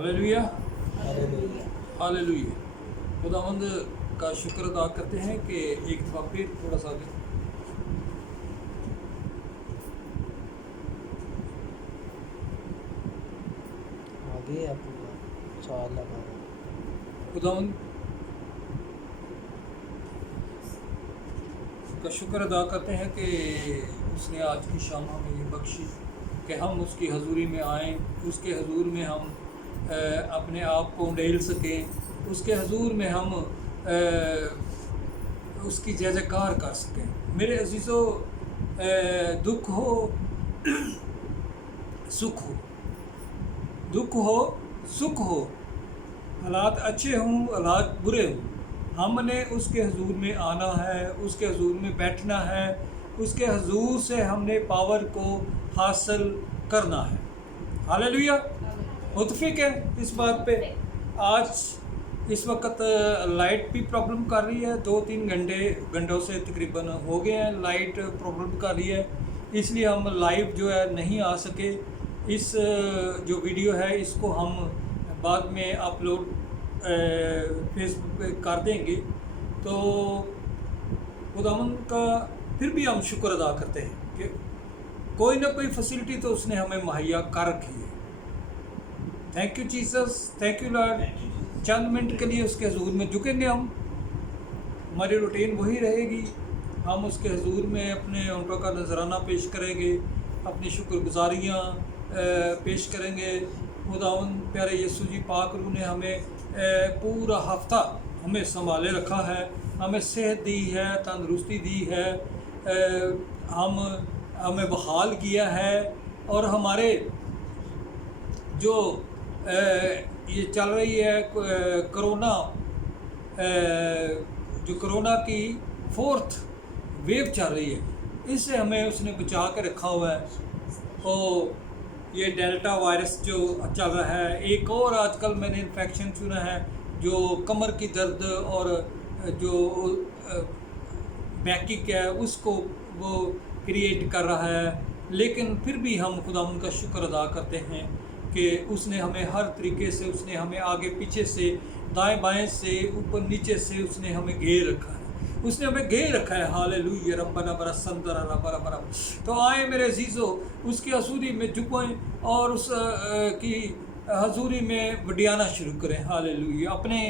Hallelujah hallelujah. Hallelujah. खुदावंद का शुक्र अदा करते हैं कि एक दफ़ा फिर थोड़ा सा आगे है पूरा 4 लगा हुआ। खुदावंद का शुक्र अदा करते हैं कि उसने आज की शाम हमें ये बख्शी कि हम उसकी हजूरी में आएँ, उसके हजूर में हम अपने आप को उंडेल सकें, उसके हजूर में हम उसकी जय जयकार कर सकें। मेरे अजीज़ों, दुख हो सुख हो, दुख हो सुख हो, हालात अच्छे हों हालात बुरे हों, हमने उसके हजूर में आना है, उसके हजूर में बैठना है, उसके हजूर से हमने पावर को हासिल करना है। हालेलुया। मुतफिक है इस बात पे। आज इस वक्त लाइट भी प्रॉब्लम कर रही है, 2-3 घंटों से तकरीबन हो गए हैं लाइट प्रॉब्लम कर रही है, इसलिए हम लाइव जो है नहीं आ सके। इस जो वीडियो है इसको हम बाद में अपलोड फेसबुक पे कर देंगे। तो खुदावंद का फिर भी हम शुक्र अदा करते हैं कि कोई ना कोई फैसिलिटी तो उसने हमें मुहैया कर रखी है। Thank you Jesus, thank you Lord. Chand minute के लिए उसके हजूर में झुकेंगे हम, हमारी रूटीन वही रहेगी। हम उसके हजूर में अपने उनका का नजराना पेश करेंगे, अपनी शुक्रगुजारियाँ पेश करेंगे। खुदावंद प्यारे यीशु जी पाक रूह ने हमें पूरा हफ्ता हमें संभाले रखा है, हमें सेहत दी है, तंदरुस्ती दी है, हमें बहाल किया है। और हमारे जो ये चल रही है कोरोना, जो कोरोना की 4th वेव चल रही है, इससे हमें उसने बचा के रखा हुआ है। और ये डेल्टा वायरस जो चल रहा है, एक और आजकल मैंने इन्फेक्शन सुना है जो कमर की दर्द और जो बैकिक है उसको वो क्रिएट कर रहा है। लेकिन फिर भी हम खुदा उनका शुक्र अदा करते हैं कि उसने हमें हर तरीके से, उसने हमें आगे पीछे से, दाएं बाएं से, ऊपर नीचे से उसने हमें घेर रखा है, उसने हमें घेर रखा है। हालेलुया रब्बना बरा संतरा रब्बना बरा। तो आए मेरे अजीज़ों, उसकी हजूरी में झुकें और उस की हजूरी में वडियाना शुरू करें। हालेलुया। अपने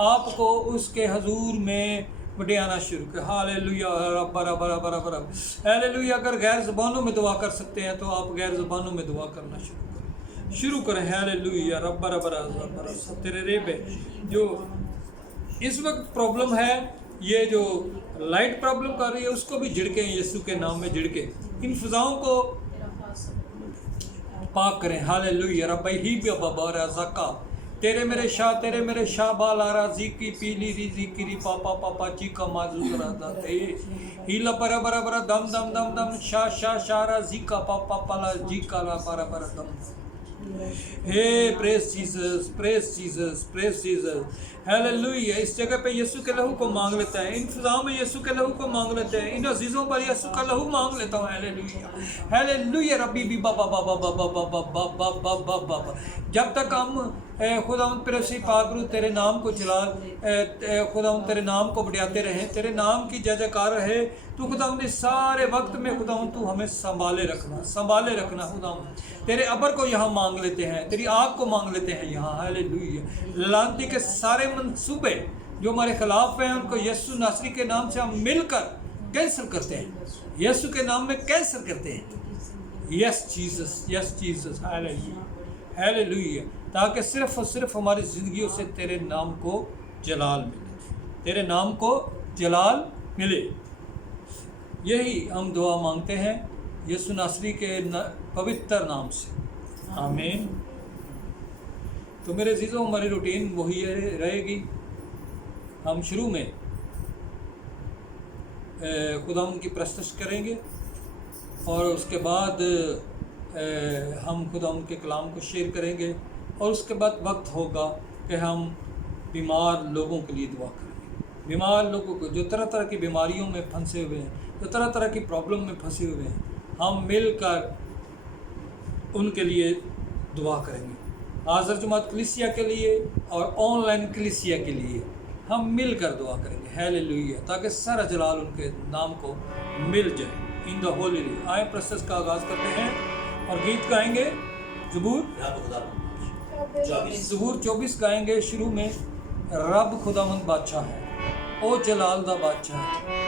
आप को उसके हजूर में वडियाना शुरू करें। हालेलुया रब्बा रब्बा रब्बा रब्बा। हालेलुया। अगर गैर ज़बानों में दुआ कर सकते हैं तो आप गैर ज़बानों में दुआ करना शुरू करें। हालेलुया रब्बा रब्बा रब्बा। तेरे रेबे जो इस वक्त प्रॉब्लम है, ये जो लाइट प्रॉब्लम कर रही है, उसको भी झिड़के यीशु के नाम में झिड़के, इन फिजाओं को पाक करें। हालेलुया रब्बा ही बाबा रज़ाका। तेरे मेरे शाह बाला राजी की पीली रिजी की पापा पापा चीका माजूर राजा ते हीला बरा बरा बरा दम दम दम दम शाह शाह शाह राजी का पापा पाला जी का ला बरा बरा दम। हे praise Jesus, praise Jesus, praise Jesus. Hallelujah. इस जगह पे यीशु के लहू को मांग लेता है, इन फिजाओं में यीशु के लहू को मांग लेते हैं, इन अजीज़ों पर यीशु का लहू मांग लेता हूँ। हालेलुया हालेलुया रब्बी भी बाबा बाबा बाबा बाबा बाबा बाबा बाबा। जब तक हम खुदावंद प्रेसी पाकरू तेरे नाम को खुदावंद तेरे नाम को बढ़ाते रहें, तेरे नाम की जय जयकार रहे, तो खुदावंद इस सारे वक्त में खुदावंद तू हमें संभाले रखना खुदावंद। तेरे अबर को यहाँ मांग लेते हैं, तेरी आग को मांग लेते हैं यहाँ। हालेलुया। लानती के सारे मंसूबे जो हमारे खिलाफ हैं उनको यीशु नासरी के नाम से हम मिलकर कैंसिल करते हैं, यीशु के नाम में कैंसिल करते हैं। Yes Jesus, yes Jesus. Hallelujah hallelujah. ताकि सिर्फ और सिर्फ हमारी ज़िंदगियों से तेरे नाम को जलाल मिले, तेरे नाम को जलाल मिले। यही हम दुआ मांगते हैं यीशु नासरी के पवित्र नाम से, आमीन। तो मेरे अजीज़ों, हमारी रूटीन वही रहेगी। हम शुरू में खुदा उनकी प्रस्तुत करेंगे और उसके बाद हम खुदा उनके कलाम को शेयर करेंगे, और उसके बाद वक्त होगा कि हम बीमार लोगों के लिए दुआ करेंगे। बीमार लोगों को जो तरह तरह की बीमारियों में फंसे हुए हैं, जो तरह तरह की प्रॉब्लम में फंसे हुए हैं, हम मिलकर उनके लिए दुआ करेंगे। हाज़िर जमात कलीसिया के लिए और ऑनलाइन कलीसिया के लिए हम मिल कर दुआ करेंगे। हालेलुया, ताकि सारा जलाल उनके नाम को मिल जाए। इन द होली डे आए प्रोसेस का आगाज़ करते हैं और गीत गाएंगे। ज़बूर 24 गाएंगे। शुरू में रब खुदावंद बादशाह है, ओ जलाल दा बादशाह है।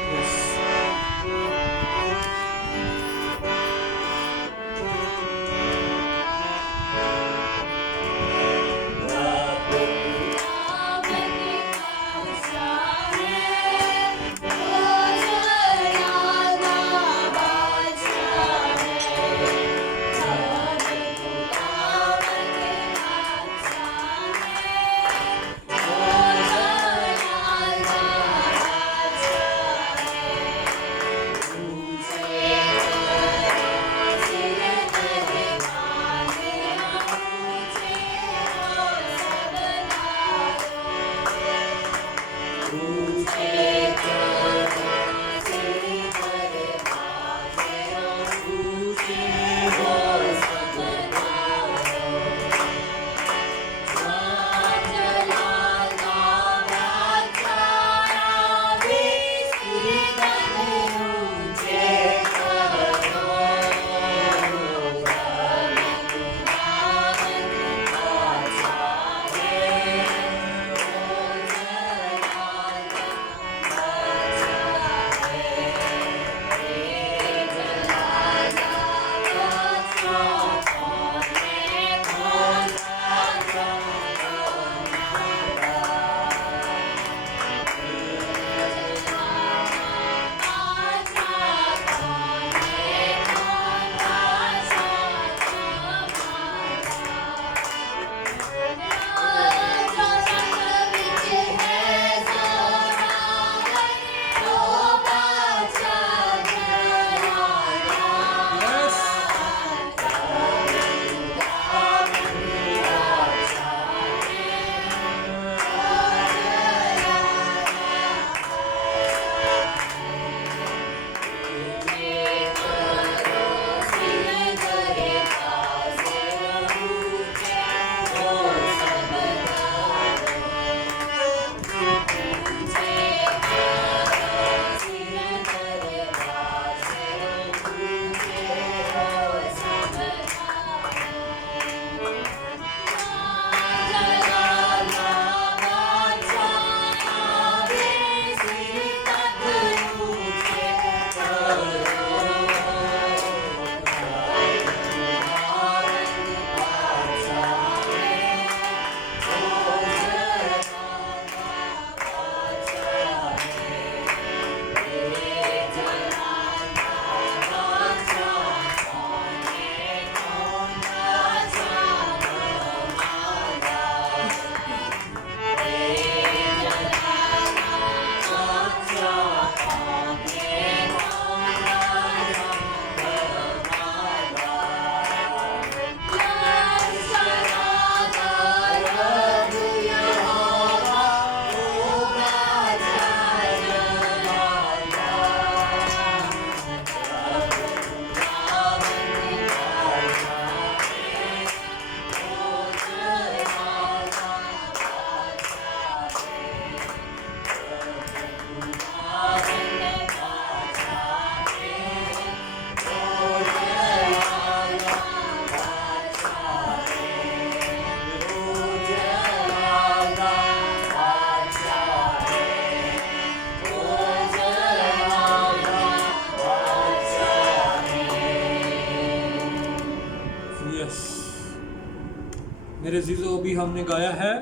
मेरे अजीज़ों, अभी हमने गाया है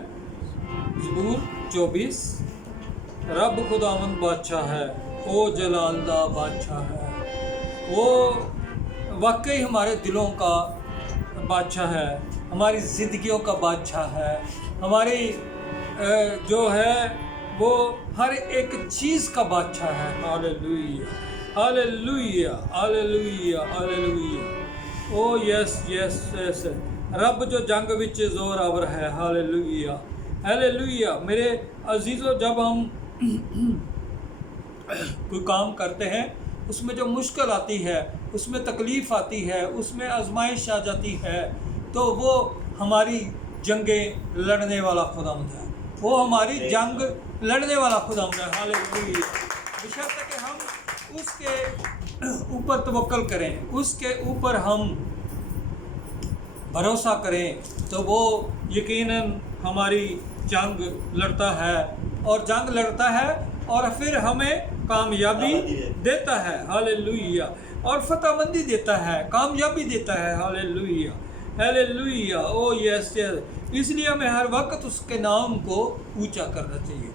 ज़बूर 24, रब खुदावंद बादशाह है, ओ जलाल दा बादशाह है। वो वाकई हमारे दिलों का बादशाह है, हमारी ज़िंदगियों का बादशाह है, हमारी जो है वो हर एक चीज़ का बादशाह है। Hallelujah, hallelujah, hallelujah, hallelujah. ओ यस यस यस, रब जो जंग विच जोर आवर है। Hallelujah, hallelujah. मेरे अजीज़ों, जब हम कोई काम करते हैं उसमें जो मुश्किल आती है, उसमें तकलीफ़ आती है, उसमें आजमाइश आ जाती है, तो वो हमारी जंगें लड़ने वाला खुदावंद है, वो हमारी जंग लड़ने वाला खुदावंद है। हालेलुया। बशर्ते कि हम उसके ऊपर तवक्कल करें, उसके ऊपर हम भरोसा करें, तो वो यकीनन हमारी जंग लड़ता है, और जंग लड़ता है और फिर हमें कामयाबी देता है। हालेलुया। और फतहमंदी देता है, कामयाबी देता है। Hallelujah, hallelujah. ओ यस यस। इसलिए हमें हर वक्त उसके नाम को ऊंचा करना चाहिए,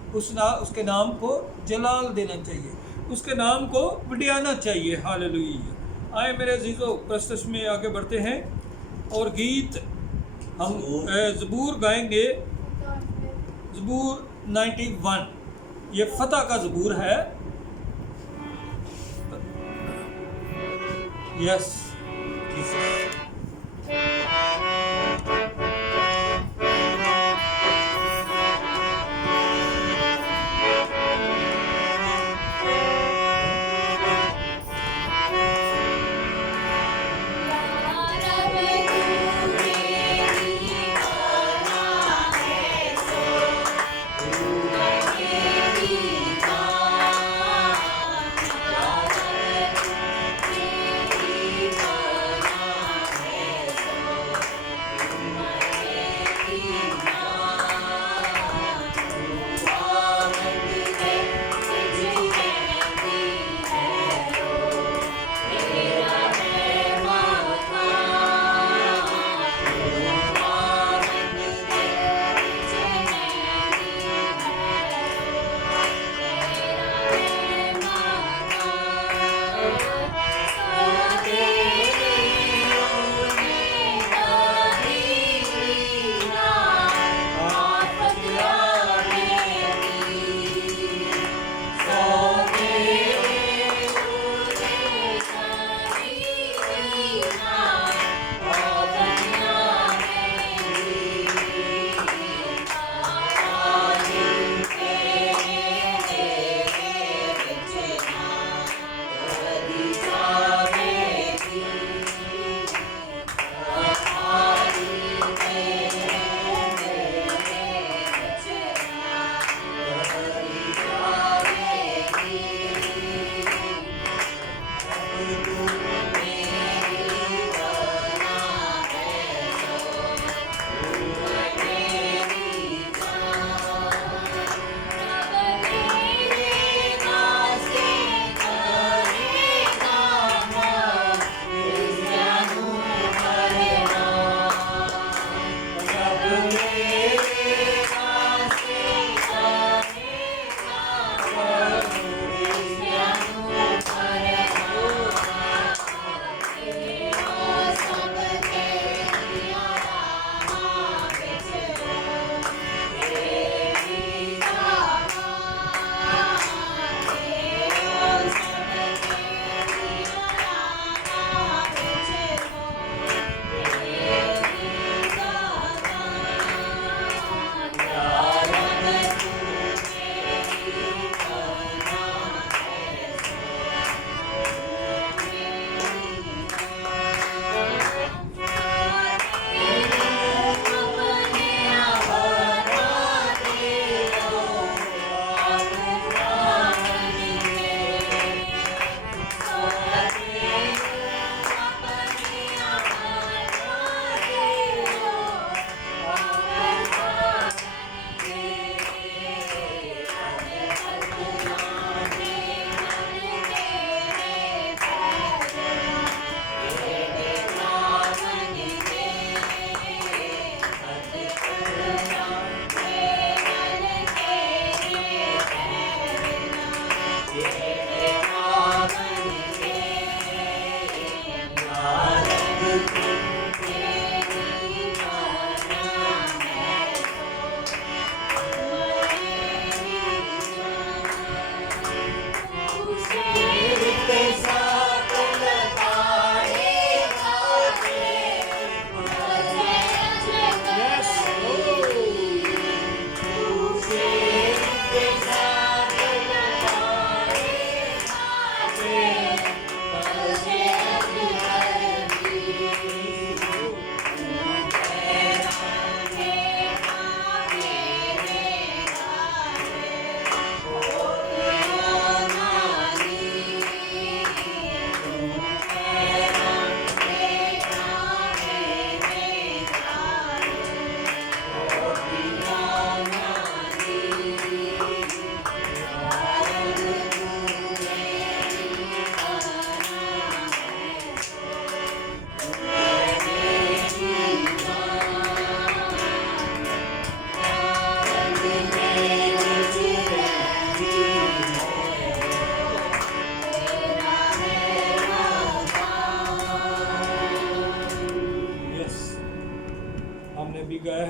उसके नाम को जलाल देना चाहिए, उसके नाम को बढ़ाना चाहिए। हालेलुया। आए मेरे अजीज़ों, प्रस्तुत में आगे बढ़ते हैं और गीत हम ज़बूर गाएंगे। ज़बूर 91, ये फतह का ज़बूर है। यस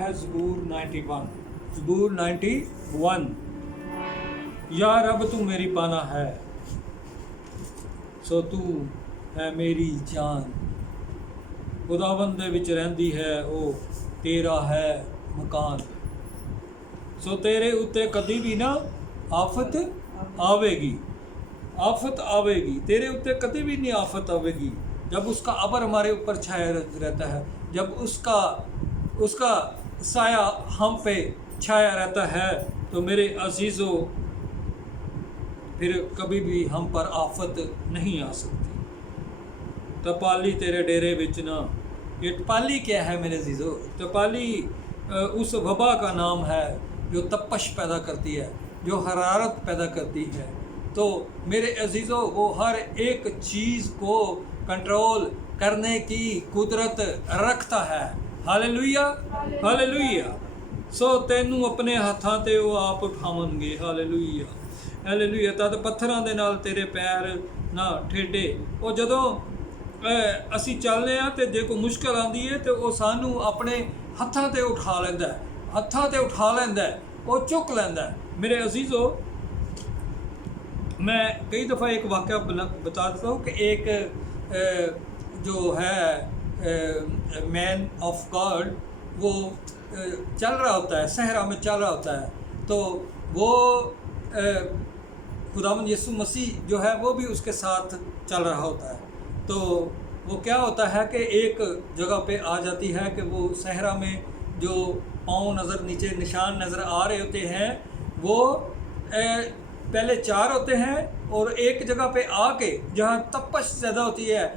ہے زبور 91. زبور 91. یا رب تو میری پناہ ہے، سو تو ہے میری جان. خداوند دے وچ رہندی ہے او تیرا ہے مکان. سو تیرے اتے کدی بھی نہ آفت آوے گی. آفت آوے گی تیرے اتے کدی بھی نہیں آفت آوے گی. جب اس کا ابر ہمارے اوپر چھایا رہتا ہے، جب اس کا سایہ ہم پہ چھایا رہتا ہے، تو میرے عزیزو پھر کبھی بھی ہم پر آفت نہیں آ سکتی. تپالی تیرے ڈیرے وچ نہ. یہ تپالی کیا ہے میرے عزیزو؟ تپالی اس وبا کا نام ہے جو تپش پیدا کرتی ہے، جو حرارت پیدا کرتی ہے. تو میرے عزیزو وہ ہر ایک چیز کو کنٹرول کرنے کی قدرت رکھتا ہے. ہاللیلویا ہاللیلویا. سو تینوں اپنے ہاتھاں تے وہ آپ اٹھاون گے. ہاللیلویا ہاللیلویا. تد پتھراں دے نال تیرے پیر نہ ٹھیڈے. وہ جدوں اسی چلنے ہاں تے جے کوئی مشکل آندی ہے تے وہ سانوں اپنے ہاتھاں تے اٹھا لیندا ہے، ہاتھاں تے اٹھا لیندا ہے، وہ چک لیندا ہے. میرے عزیزو میں کئی دفعہ ایک واقعہ بتا دیتا ہوں کہ ایک جو ہے مین آف گاڈ وہ چل رہا ہوتا ہے، صحرا میں چل رہا ہوتا ہے. تو وہ خداوند یسوع مسیح جو ہے وہ بھی اس کے ساتھ چل رہا ہوتا ہے. تو وہ کیا ہوتا ہے کہ ایک جگہ پہ آ جاتی ہے کہ وہ صحرا میں جو پاؤں نظر نیچے نشان نظر آ رہے ہوتے ہیں وہ پہلے 4 ہوتے ہیں، اور ایک جگہ پہ آ کے جہاں تپش زیادہ ہوتی ہے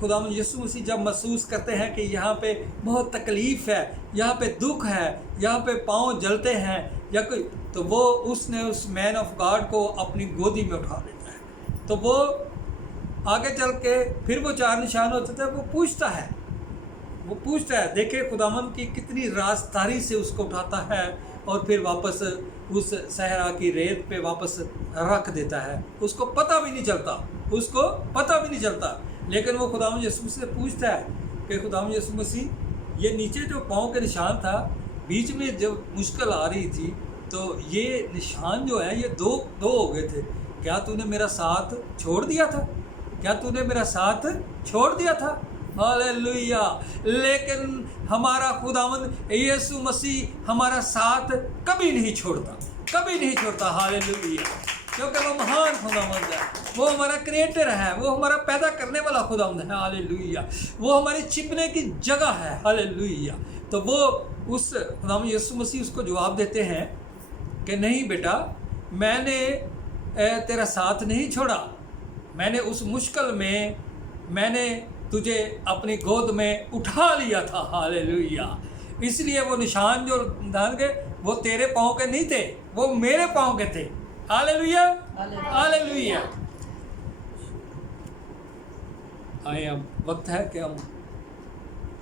خداوند یسوع مسیح جب محسوس کرتے ہیں کہ یہاں پہ بہت تکلیف ہے، یہاں پہ دکھ ہے، یہاں پہ پاؤں جلتے ہیں یا کوئی، تو وہ اس نے اس مین آف گاڈ کو اپنی گودی میں اٹھا لیتا ہے. تو وہ آگے چل کے پھر وہ 4 نشان ہوتے تھے. وہ پوچھتا ہے دیکھے خداوند کی کتنی رازداری سے اس کو اٹھاتا ہے اور پھر واپس اس صحرا کی ریت پہ واپس رکھ دیتا ہے. اس کو پتہ بھی نہیں چلتا. لیکن وہ خداوند یسوع سے پوچھتا ہے کہ خداوند یسوع مسیح یہ نیچے جو پاؤں کے نشان تھا، بیچ میں جب مشکل آ رہی تھی تو یہ نشان جو ہے یہ دو ہو گئے تھے. کیا تو نے میرا ساتھ چھوڑ دیا تھا؟ ہاللیلویا. لیکن ہمارا خداوند یسوع مسیح ہمارا ساتھ کبھی نہیں چھوڑتا. ہاللیلویا. کیونکہ وہ مہان خداوند ہے، وہ ہمارا کریٹر ہے، وہ ہمارا پیدا کرنے والا خداوند ہے. ہاللیلویا. وہ ہماری چھپنے کی جگہ ہے. ہاللیلویا. تو وہ اس خداوند یسوع مسیح اس کو جواب دیتے ہیں کہ نہیں بیٹا، میں نے تیرا ساتھ نہیں چھوڑا. میں نے اس مشکل میں میں نے تجھے اپنی گود میں اٹھا لیا تھا. ہاللیلویا. اس لیے وہ نشان جو ڈال گئے وہ تیرے پاؤں کے نہیں تھے، وہ میرے پاؤں کے تھے. ہاللیلویا ہاللیلویا. آئے اب وقت ہے کہ ہم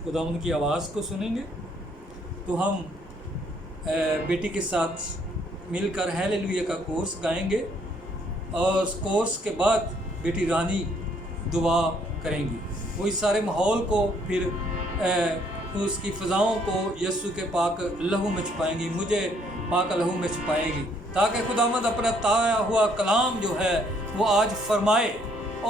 خداوند کی آواز کو سنیں گے. تو ہم بیٹی کے ساتھ مل کر ہاللیلویا کا کورس گائیں گے، اور اس کورس کے بعد بیٹی رانی دعا کریں گی. وہ اس سارے ماحول کو پھر اس کی فضاؤں کو یسوع کے پاک لہو میں چھپائیں گی، مجھے پاک لہو میں چھپائے گی، تاکہ خداوند اپنا تایا ہوا کلام جو ہے وہ آج فرمائے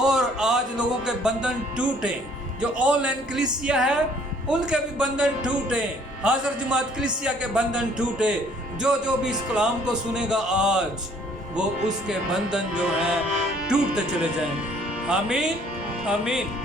اور آج لوگوں کے بندھن ٹوٹیں. جو آن لائن کلیسیا ہے ان کے بھی بندھن ٹوٹیں، حاضر جماعت کلیسیا کے بندھن ٹوٹے. جو بھی اس کلام کو سنے گا آج وہ اس کے بندھن جو ہیں ٹوٹتے چلے جائیں گے. آمین آمین.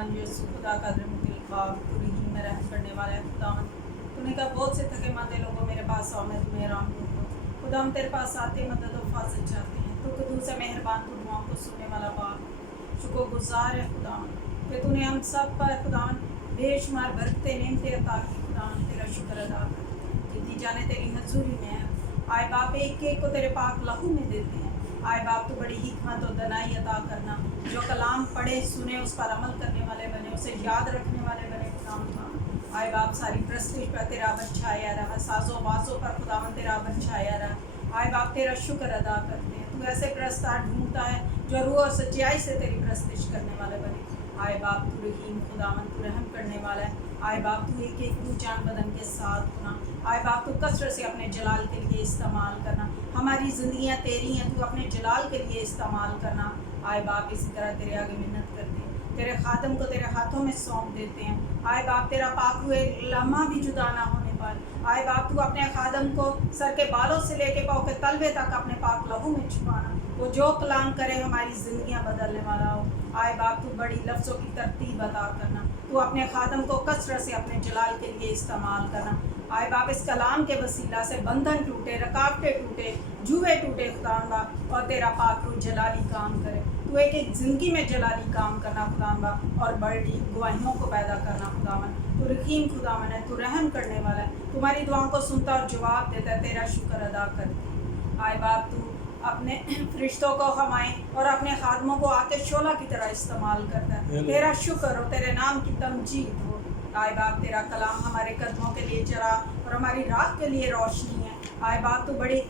मेहरबान यीशु खुदा का दिलखाब तू रहीम में रहम करने वाला है खुदावन। तूने कहा बहुत से थके मांदे लोगों मेरे पास आओ मैं तुम्हें आराम दूंगा। खुदा हम तेरे पास आते मदद और फाज़िल चाहते हैं। तू कदूस है मेहरबान, तू दुआओं को सुनने वाला बाप शुक्रगुज़ार है खुदावन कि तूने हम सब पर खुदावन बेशुमार बरकतें नेमतें अता की। खुदावन तेरा शुक्र अदा करते हैं, जितनी जाने तेरी हजूरी में है। आए बाप एक एक को तेरे पाक लहू में देते हैं। आए बाप तू बड़ी हिकमत और दनाई अता करना, जो कलाम पढ़े सुने उस पर अमल करने वाले बने, उसे याद रखने वाले बने खुदावन का। आए बाप सारी प्रस्तिश पर तेरा बच्चाया रहा, साजों बाजों पर खुदावन तेरा बच्चाया रहा। आए बाप तेरा शुक्र अदा करते हैं। तू ऐसे प्रस्तार ढूंढता है जो रूह और सच्चाई से तेरी प्रस्तिश करने वाले बने। आए बाप तू रहीम खुदावन तू रहम करने वाला है। आए बाप तू एक एक रूह जान बदन के साथ होना। आए बाप तू कसरत से अपने जलाल के लिए इस्तेमाल करना। हमारी ज़िंदगियाँ तेरी हैं, तू अपने जलाल के लिए इस्तेमाल करना। आए बाप इसी तरह तेरे आगे मिन्नत करते हैं, तेरे खादम को तेरे हाथों में सौंप देते हैं। आए बाप तेरा पाक हुए लम्हा भी जुदा ना होने पर आए बाप तू अपने खादम को सर के बालों से लेके पाँव के तलवे तक अपने पाक लहू में छुपाना। वो जो कलाम करे हमारी ज़िंदगियाँ बदलने वाला हो। आए बाप तू बड़ी लफ्ज़ों की तरतीब अता करना। तू अपने खादम को कसरत से अपने जलाल के लिए इस्तेमाल करना। आए बाप इस कलाम के वसीला से बंधन टूटे, रकावटें टूटे, जुए टूटे खुदान बाप, और तेरा पाक रूह जलाली काम करे। तू एक एक ज़िंदगी में जलाली काम करना खुदान बाप, और बड़ी गवाहियों को पैदा करना खुदावन। तू रहीम खुदावन है, तू रहम करने वाला है, तुम्हारी दुआओं को सुनता और जवाब देता है। तेरा शुक्र अदा करते। आए बाप तू अपने फरिश्तों को हमाए और अपने खादमों को आके शोला की तरह इस्तेमाल करता है। तेरा शुक्र हो, तेरे नाम की तमजीद हो। आए बाप तेरा कलाम हमारे कदमों के लिए चरा और हमारी राह के लिए रोशनी है। आए बाप तू बड़ी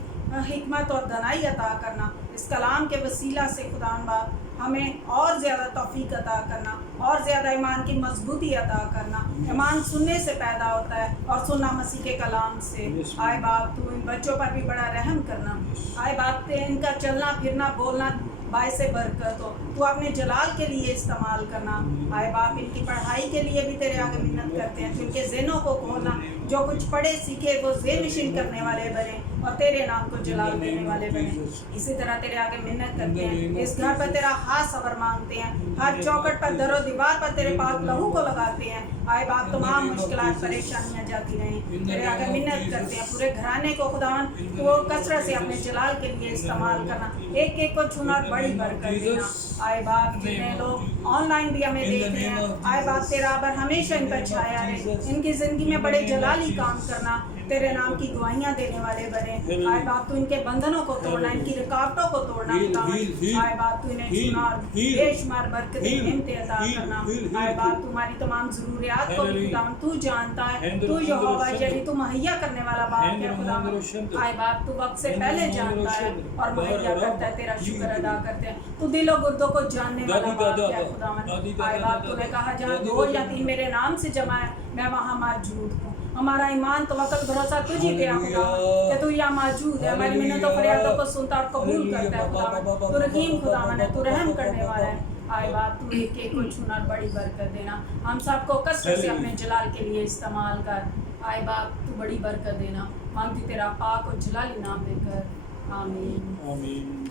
हिकमत और दनाई अता करना। इस कलाम के वसीला से खुदान बाप हमें और ज़्यादा तौफीक अता करना, और ज़्यादा ईमान की मजबूती अता करना। ईमान सुनने से पैदा होता है और सुनना मसीह के कलाम से। आए बाप तू इन बच्चों पर भी बड़ा रहम करना। आए बाप ते इनका चलना फिरना बोलना बायस बरकत हो, तू अपने जलाल के लिए इस्तेमाल करना। आए बाप इनकी पढ़ाई के लिए भी तेरे आगे मिन्नत करते हैं, जिनके ज़हनों को खोलना, जो कुछ पढ़े सीखे वो ज़हन नशीन करने वाले बने और तेरे नाम को जलाल देने वाले बने। इसी तरह तेरे आगे मिन्नत करते हैं, इस घर पर तेरा हाथ सबर मांगते हैं, हर चौखट पर दरो दीवार पर तेरे पाक लहू को लगाते हैं। आए बाप तमाम मुश्किलात परेशानियाँ जाती रहें, तेरे आगे मिन्नत करते हैं। पूरे घराने को खुदावन वो कसरत से अपने जलाल के लिए इस्तेमाल करना, एक एक को छूना और बड़ी बरकत देना। आए बाप जितने लोग ऑनलाइन भी हमें देख रहे हैं, आए बाप तेरा अबर हमेशा इन पर छाया रहे, इनकी ज़िंदगी में बड़े जलाली काम करना, तेरे नाम की गवाहियाँ देने वाले बने। आए बाप तू इनके बंधनों को तोड़ना, इनकी रुकावटों को तोड़ना खुदावन। आए बाप तू इन्हें छूना और बेशुमार बरकतें नेमतें अता करना। आए बाप तुम्हारी तमाम ज़रूरियात को भी खुदावन तू जानता है, तू यहोवा यही तू मुहैया करने वाला बाप है खुदावन। आए बाप तू वक्त से पहले जानता है और मुहैया करता है। तेरा शुक्र अदा करते हैं, तू दिलो गुर्दों को जानने वाला बाप है खुदावन। आए बाप तूने कहा जहाँ 2 या 3 मेरे नाम से जमा है मैं वहाँ मौजूद हूँ। हमारा ईमान तो वक़्त भरोसा तुझी पे है खुदावन, कि तू यहाँ मौजूद है, हमारी मिन्नतों फरियादों को सुनता और कबूल करता है खुदावन। तू रहीम खुदावन है, तू रहम करने वाला है। आए बाप तू एक एक को छूना और बड़ी बरकत देना, हम सबको कसरत से अपने जलाल के लिए इस्तेमाल कर। आए बाप तू बड़ी बरकत देना, मांगती तेरा पाक और जलाली नाम लेकर, आमीन आमीन।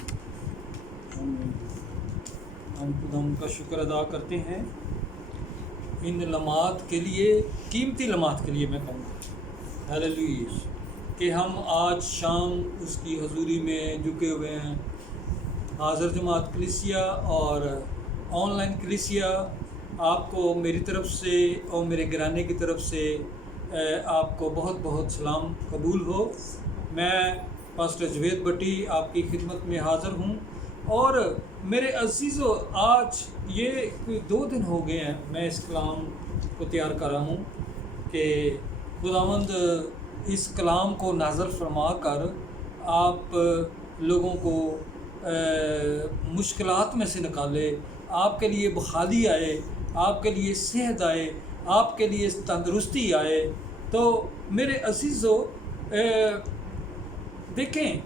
हम खुदाम का शुक्र अदा करते हैं इन लम्हात के लिए, कीमती लम्हात के लिए मैं कहूँगा हालेलुया, कि हम आज शाम उसकी हजूरी में झुके हुए हैं। हाज़र जमात कलीसिया और ऑनलाइन कलीसिया, आपको मेरी तरफ से और मेरे घराने की तरफ से आपको बहुत बहुत सलाम कबूल हो। मैं पास्टर जवेद भट्टी आपकी खिदमत में हाज़िर हूँ। और मेरे अज़ीज़ों, आज ये कोई 2 दिन हो गए हैं मैं इस कलाम को तैयार कर रहा हूँ कि खुदावंद इस कलाम को नाज़र फरमा कर आप लोगों को मुश्किलात में से निकाले, आपके लिए बहाली आए, आपके लिए सेहत आए, आपके लिए तंदरुस्ती आए। तो मेरे अज़ीज़ों, देखें,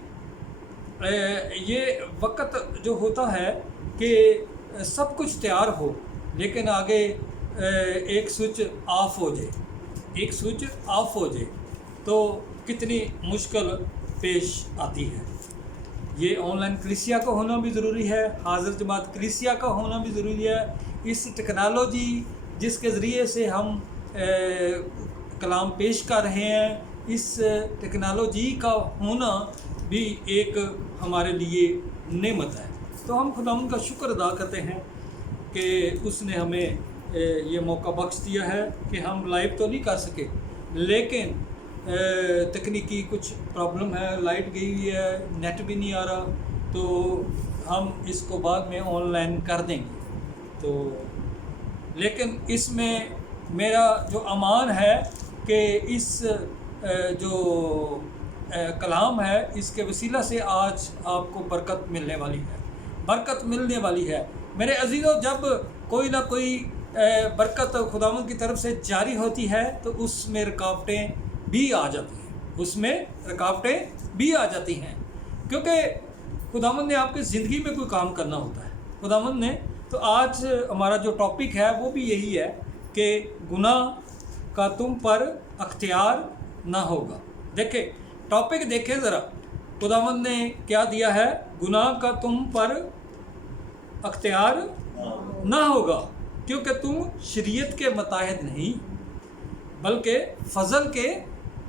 ये वक्त जो होता है कि सब कुछ तैयार हो लेकिन आगे एक स्विच ऑफ हो जाए, एक स्विच ऑफ हो जाए तो कितनी मुश्किल पेश आती है। ये ऑनलाइन कलीसिया का होना भी ज़रूरी है, हाज़िर जमात कलीसिया का होना भी ज़रूरी है, اس ٹیکنالوجی جس کے ذریعے سے ہم کلام پیش کر رہے ہیں، اس ٹیکنالوجی کا ہونا بھی ایک ہمارے لیے نعمت ہے۔ تو ہم خداوند کا شکر ادا کرتے ہیں کہ اس نے ہمیں یہ موقع بخش دیا ہے کہ ہم لائیو تو نہیں کر سکے، لیکن تکنیکی کچھ پرابلم ہے، لائٹ گئی ہوئی ہے، نیٹ بھی نہیں آ رہا، تو ہم اس کو بعد میں آن لائن کر دیں گے۔ تو لیکن اس میں میرا جو امان ہے کہ اس جو کلام ہے اس کے وسیلہ سے آج آپ کو برکت ملنے والی ہے۔ میرے عزیزو، جب کوئی نہ کوئی برکت خداوند کی طرف سے جاری ہوتی ہے تو اس میں رکاوٹیں بھی آ جاتی ہیں، کیونکہ خداوند نے آپ کی زندگی میں کوئی کام کرنا ہوتا ہے خداوند نے۔ تو آج ہمارا جو ٹاپک ہے وہ بھی یہی ہے کہ گناہ کا تم پر اختیار نہ ہوگا۔ دیکھیں ٹاپک دیکھیں ذرا، خداوند نے کیا دیا ہے؟ گناہ کا تم پر اختیار نہ ہوگا، کیونکہ تم شریعت کے متحد نہیں بلکہ فضل کے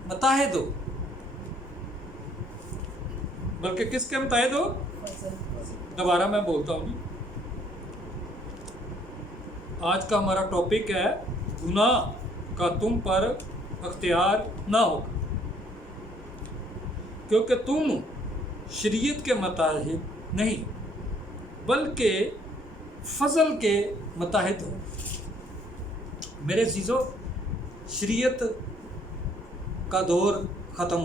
متحد ہو۔ بلکہ کس کے متحد ہو؟ دوبارہ میں بولتا ہوں جی، آج کا ہمارا ٹاپک ہے گناہ کا تم پر اختیار نہ ہوگا، کیونکہ تم شریعت کے متحد نہیں بلکہ فضل کے متحد ہو۔ میرے عزیزو، شریعت کا دور ختم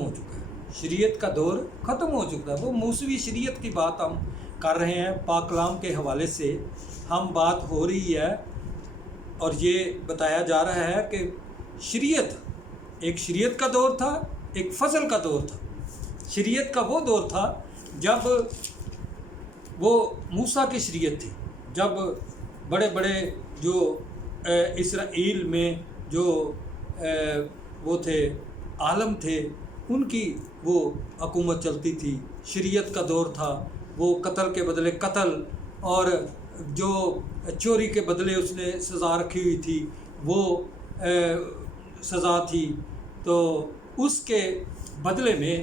ہو چکا ہے، وہ موسوی شریعت کی بات ہم کر رہے ہیں۔ پاک کلام کے حوالے سے ہم بات ہو رہی ہے اور یہ بتایا جا رہا ہے کہ شریعت کا دور تھا، ایک فضل کا دور تھا۔ شریعت کا وہ دور تھا جب وہ موسیٰ کی شریعت تھی، جب بڑے بڑے جو اسرائیل میں جو وہ تھے عالم تھے، ان کی وہ حکومت چلتی تھی۔ شریعت کا دور تھا، وہ قتل کے بدلے قتل، اور جو چوری کے بدلے اس نے سزا رکھی ہوئی تھی وہ سزا تھی۔ تو اس کے بدلے میں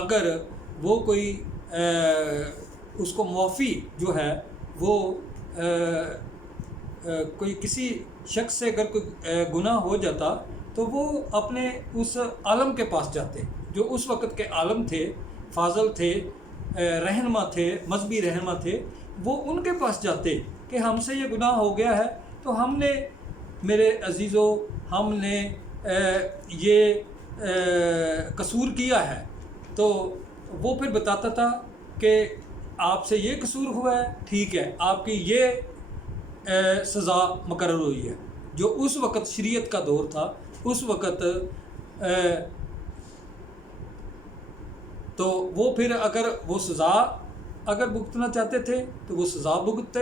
اگر وہ کوئی اس کو معافی جو ہے وہ کوئی کسی شخص سے اگر کوئی گناہ ہو جاتا تو وہ اپنے اس عالم کے پاس جاتے جو اس وقت کے عالم تھے، فاضل تھے، رہنما تھے، مذہبی رہنما تھے، وہ ان کے پاس جاتے کہ ہم سے یہ گناہ ہو گیا ہے، تو ہم نے، میرے عزیزو، ہم نے یہ قصور کیا ہے۔ تو وہ پھر بتاتا تھا کہ آپ سے یہ قصور ہوا ہے، ٹھیک ہے، آپ کی یہ سزا مقرر ہوئی ہے۔ جو اس وقت شریعت کا دور تھا، اس وقت تو وہ پھر اگر وہ سزا اگر بھگتنا چاہتے تھے تو وہ سزا بھگتتے،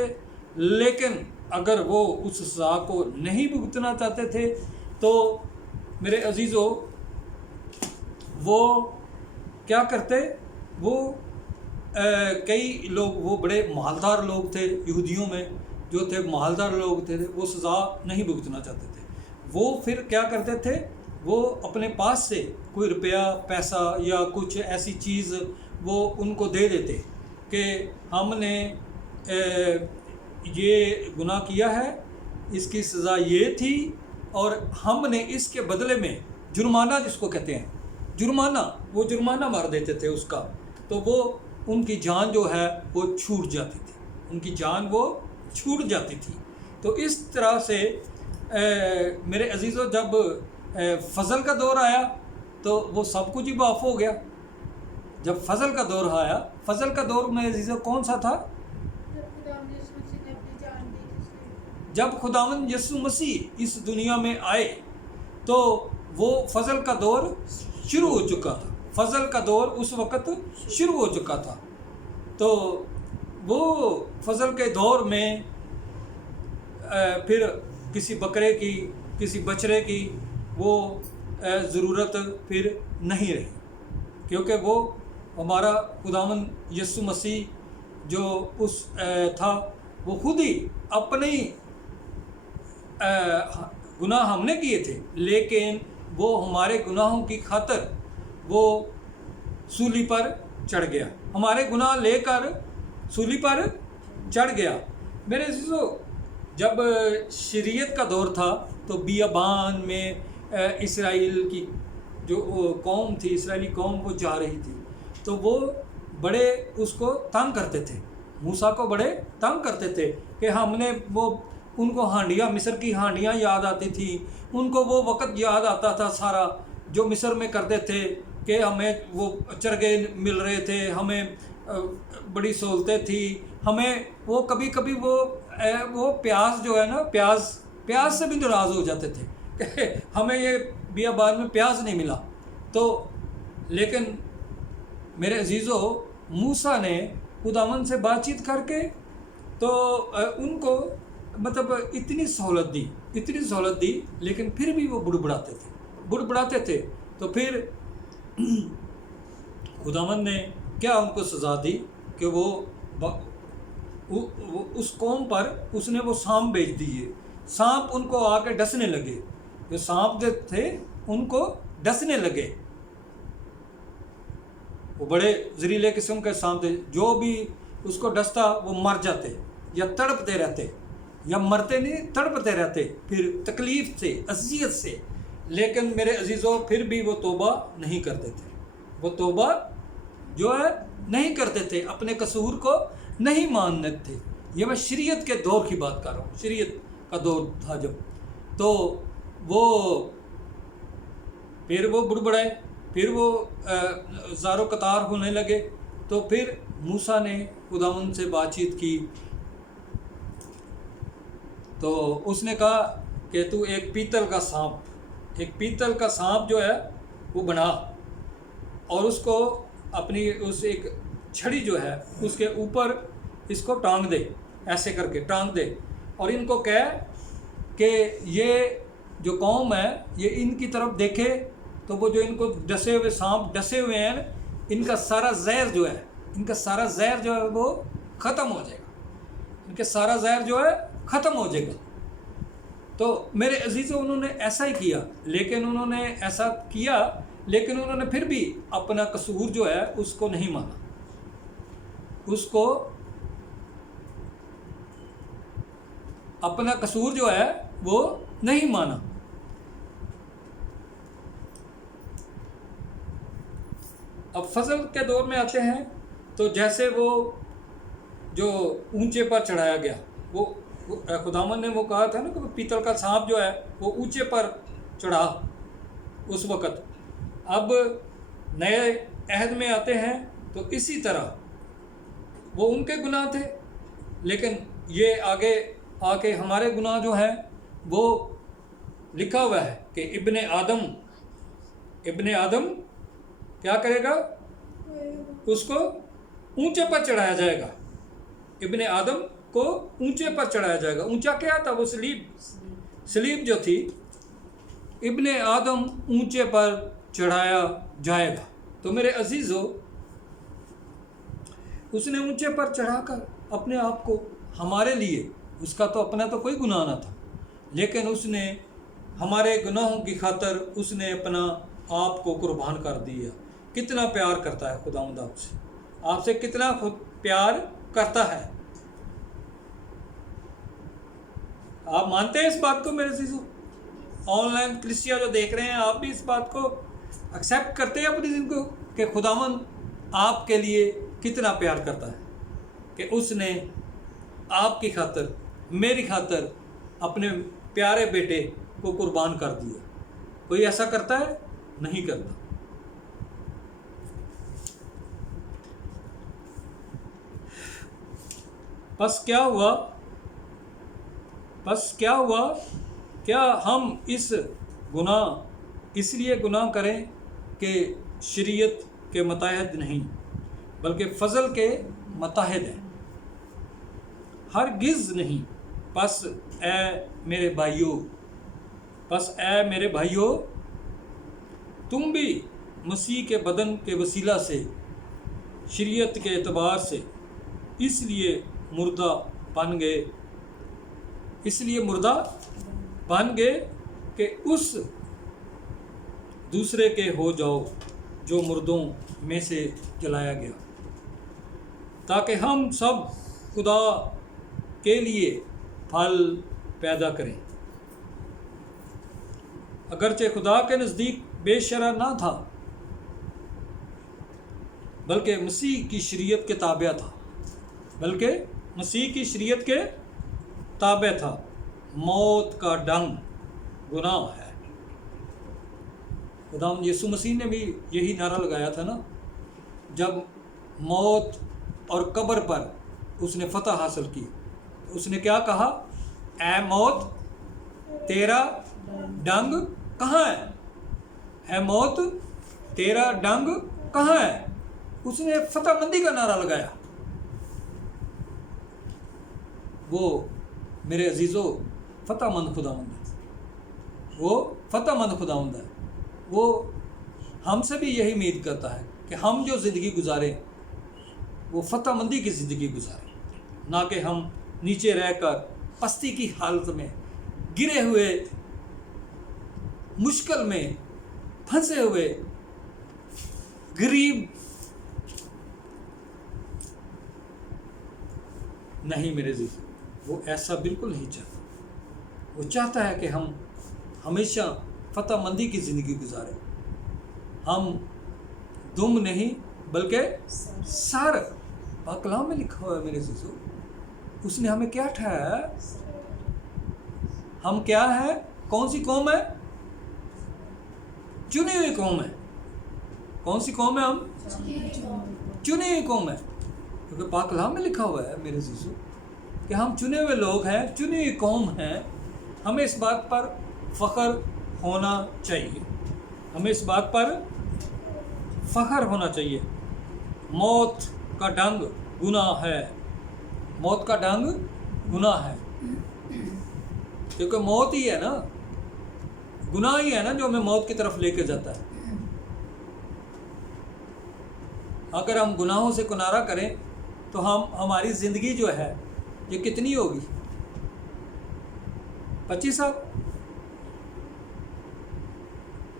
لیکن اگر وہ اس سزا کو نہیں بھگتنا چاہتے تھے تو میرے عزیزو وہ کیا کرتے؟ وہ کئی لوگ، وہ بڑے مالدار لوگ تھے، یہودیوں میں جو تھے مالدار لوگ تھے، وہ سزا نہیں بھگتنا چاہتے تھے۔ وہ پھر کیا کرتے تھے؟ وہ اپنے پاس سے کوئی روپیہ، پیسہ یا کچھ ایسی چیز وہ ان کو دے دیتے کہ ہم نے یہ گناہ کیا ہے، اس کی سزا یہ تھی، اور ہم نے اس کے بدلے میں جرمانہ، جس کو کہتے ہیں جرمانہ، وہ جرمانہ مار دیتے تھے اس کا، تو وہ ان کی جان جو ہے وہ چھوٹ جاتی تھی، ان کی جان وہ چھوٹ جاتی تھی۔ تو اس طرح سے میرے عزیزو جب فضل کا دور آیا تو وہ سب کچھ ہی معاف ہو گیا۔ جب فضل کا دور آیا، فضل کا دور میرے عزیزو کون سا تھا؟ جب خداوند یسوع مسیح اس دنیا میں آئے تو وہ فضل کا دور شروع ہو چکا تھا، فضل کا دور اس وقت شروع ہو چکا تھا۔ تو وہ فضل کے دور میں پھر کسی بکرے کی، کسی بچڑے کی وہ ضرورت پھر نہیں رہی، کیونکہ وہ ہمارا خداوند یسوع مسیح جو اس تھا وہ خود ہی اپنی गुनाह हमने किए थे, लेकिन वो हमारे गुनाहों की खातिर वो सूली पर चढ़ गया, हमारे गुनाह लेकर सूली पर चढ़ गया। मेरे अज़ीज़ों, जब शरीयत का दौर था तो बियाबान में इसराइल की जो कौम थी, इसराइली कौम वो जा रही थी, तो वो बड़े उसको तंग करते थे, मूसा को बड़े तंग करते थे कि हमने वो, उनको हांडियाँ, मिस्र की हांडियाँ याद आती थी, उनको वो वक़्त याद आता था सारा जो मिस्र में करते थे कि हमें वो चरगे मिल रहे थे, हमें बड़ी सहूलतें थी, हमें वो कभी कभी वो प्याज जो है ना, प्याज से भी नाराज़ हो जाते थे कि हमें ये बियाबान में प्याज नहीं मिला। तो लेकिन मेरे अजीज़ों, मूसा ने खुदावंद से बातचीत करके तो उनको मतलब इतनी सहूलत दी, लेकिन फिर भी वो बुड़बुड़ाते थे। तो फिर खुदावंद ने क्या उनको सज़ा दी कि वो उस कौम पर उसने वो सांप भेज दिए, सांप उनको आके डसने लगे, जो सांप जो थे उनको डसने लगे, वो बड़े जहरीले किस्म के सांप थे, जो भी उसको डसता वो मर जाते या तड़पते रहते, या मरते नहीं तड़पते रहते, फिर तकलीफ़ से, अज़ियत से। लेकिन मेरे अजीज़ों, फिर भी वो तौबा नहीं करते थे, वो तौबा जो है नहीं करते थे, अपने कसूर को नहीं मानते थे। ये मैं शरीयत के दौर की बात कर रहा हूँ, शरीयत का दौर था जब, तो वो फिर वो बुड़बड़ाए, फिर वो ज़ारो कतार होने लगे। तो फिर मूसा ने खुदावंद से बातचीत की, तो उसने कहा कि तू एक पीतल का सांप जो है वो बना, और उसको अपनी उस एक छड़ी जो है उसके ऊपर इसको टांग दे, ऐसे करके टांग दे, और इनको कह कि ये जो कौम है ये इनकी तरफ देखे, तो वो जो इनको डसे हुए सांप डसे हुए हैं, इनका सारा जहर जो है वो ख़त्म हो जाएगा, तो मेरे अजीज़ों, उन्होंने ऐसा ही किया, लेकिन उन्होंने फिर भी अपना कसूर जो है उसको नहीं माना, उसको अपना कसूर जो है वो नहीं माना। अब फजल के दौर में आते हैं, तो जैसे वो जो ऊंचे पर चढ़ाया गया, वो खुदावन ने वो कहा था ना कि पीतल का सांप जो है वो ऊंचे पर चढ़ा उस वक़्त। अब नए अहद में आते हैं तो इसी तरह वो उनके गुनाह थे, लेकिन ये आगे आके हमारे गुनाह जो हैं वो लिखा हुआ है कि इब्ने आदम क्या करेगा, उसको ऊंचे पर चढ़ाया जाएगा, इब्ने आदम को ऊंचे पर चढ़ाया जाएगा। ऊंचा क्या था, वो सलीब जो थी, इब्ने आदम ऊंचे पर चढ़ाया जाएगा। तो मेरे अजीज़ों, उसने ऊंचे पर चढ़ाकर अपने आप को हमारे लिए, उसका तो अपना तो कोई गुनाह ना था, लेकिन उसने हमारे गुनाहों की खातिर उसने अपना आप को कुर्बान कर दिया। कितना प्यार करता है खुदावंद आपसे कितना प्यार करता है। आप मानते हैं इस बात को मेरे अजीज़ों? ऑनलाइन क्रिश्चियन जो देख रहे हैं, आप भी इस बात को एक्सेप्ट करते हैं अपनी ज़िंदगी को कि खुदावंद आपके लिए कितना प्यार करता है, कि उसने आपकी खातिर, मेरी खातिर अपने प्यारे बेटे को कुर्बान कर दिया। कोई ऐसा करता है? नहीं करता। बस क्या हुआ, क्या हम इसलिए गुनाह करें कि शरीयत के मुताहिद नहीं, बल्कि फजल के मुताहिद हैं, हरगिज़ नहीं। बस ए मेरे भाइयों, तुम भी मसीह के बदन के वसीला से, शरीयत के एतबार से इसलिए मुर्दा बन गए कि उस दूसरे के हो जाओ जो मुर्दों में से जलाया गया, ताकि हम सब खुदा के लिए फल पैदा करें। अगरचे खुदा के नज़दीक बेशरा ना था, बल्कि मसीह की शरीयत के ताबे था, बल्कि मसीह की शरीयत के ताबे था। मौत का डंग गुनाह है। खुदाम यीशु मसीह ने भी यही नारा लगाया था ना, जब मौत और कब्र पर उसने फतह हासिल की, उसने क्या कहा? ऐ मौत तेरा डंग कहाँ है? ऐ मौत तेरा डंग कहाँ है? उसने फतहमंदी का नारा लगाया। वो मेरे अजीज़ों फतहमंद खुदावंद है, वो फतहमंद खुदावंद है। वो हमसे भी यही उम्मीद करता है कि हम जो ज़िंदगी गुजारें वो फतहमंदी की ज़िंदगी गुजारें, ना कि हम नीचे रहकर पस्ती की हालत में गिरे हुए, मुश्किल में फंसे हुए गरीब। नहीं मेरे जी, वो ऐसा बिल्कुल नहीं चाहता। वो चाहता है कि हम हमेशा फतहमंदी की ज़िंदगी गुजारें। हम दुम नहीं बल्कि सर। पाकलाम में लिखा हुआ है मेरे जीजो, उसने हमें क्या ठहराया? हम क्या है? कौन सी कौम है? चुनी हुई कौम है। कौन सी कौम है? हम चुनी हुई कौम है, क्योंकि पाकलाम में लिखा हुआ है मेरे जीजो कि हम चुने हुए लोग हैं, चुनी हुई कौम हैं। हमें इस बात पर फ़ख्र होना चाहिए, हमें इस बात पर फ़ख्र होना चाहिए। मौत का डंग गुनाह है, मौत का डंग गुनाह है, क्योंकि मौत ही है ना, गुनाह ही है ना जो हमें मौत की तरफ लेकर जाता है। अगर हम गुनाहों से किनारा करें तो हमारी ज़िंदगी जो है ये कितनी होगी? 25 साल,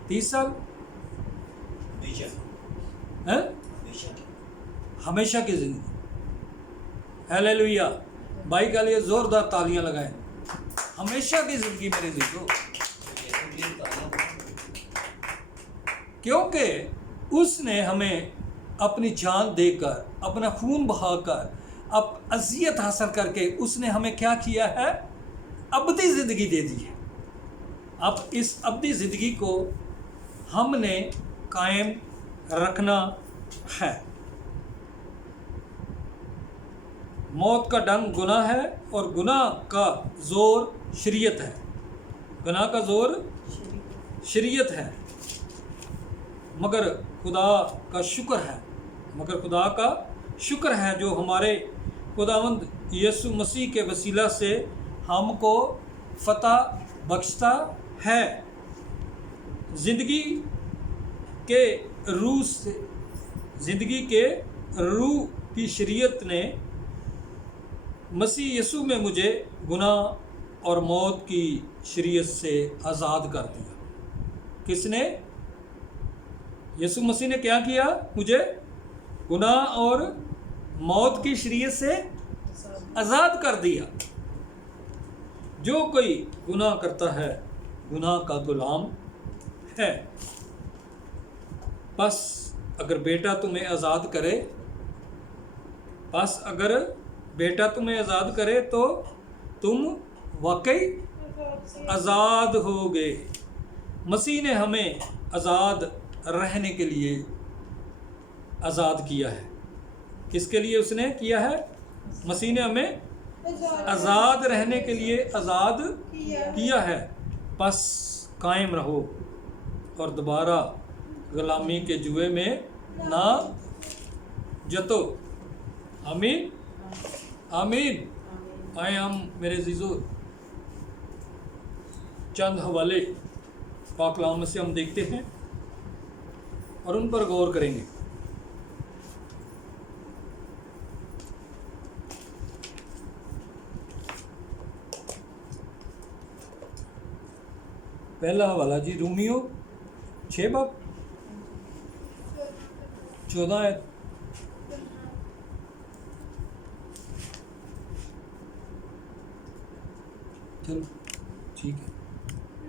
30 साल है? हमेशा की ज़िंदगी। हालेलुया! भाई के लिए ज़ोरदार तालियां लगाएं। हमेशा की ज़िंदगी मेरे दोस्तों, क्योंकि उसने हमें अपनी जान देकर, अपना खून बहाकर, अब अज़ियत हासिल करके उसने हमें क्या किया है? अबदी ज़िंदगी दे दी है। अब इस अबदी ज़िंदगी को हमने कायम रखना है। मौत का डंग गुनाह है और गुनाह का ज़ोर शरीयत है। गुनाह का ज़ोर शरीयत है। मगर खुदा का शुक्र है, मगर खुदा का शुक्र है जो हमारे खुदावंद यीशु मसीह के वसीला से हमको फतह बख्शता है। ज़िंदगी के रूह से, ज़िंदगी के रूह की शरीयत ने मसीह यीशु में मुझे गुनाह और मौत की शरीयत से आज़ाद कर दिया। किसने? यीशु मसीह ने क्या किया? मुझे गुनाह और मौत की शरीयत से आज़ाद कर दिया। जो कोई गुनाह करता है गुनाह का गुलाम है। बस अगर बेटा तुम्हें आज़ाद करे, बस अगर बेटा तुम्हें आज़ाद करे तो तुम वाकई आज़ाद होगे। मसीह ने हमें आज़ाद रहने के लिए आज़ाद किया है। किसके लिए उसने किया है? मसीह ने हमें आज़ाद रहने के लिए आज़ाद किया है। बस कायम रहो और दोबारा गुलामी के जुए में ना जतो। आमीन, आमीन। आए हम मेरे अज़ीज़ों चंद हवाले पाक कलाम में से हम देखते हैं और उन पर गौर करेंगे। पहला हवाला जी रोमियो 6 बाब 14 आयत। चलो ठीक है।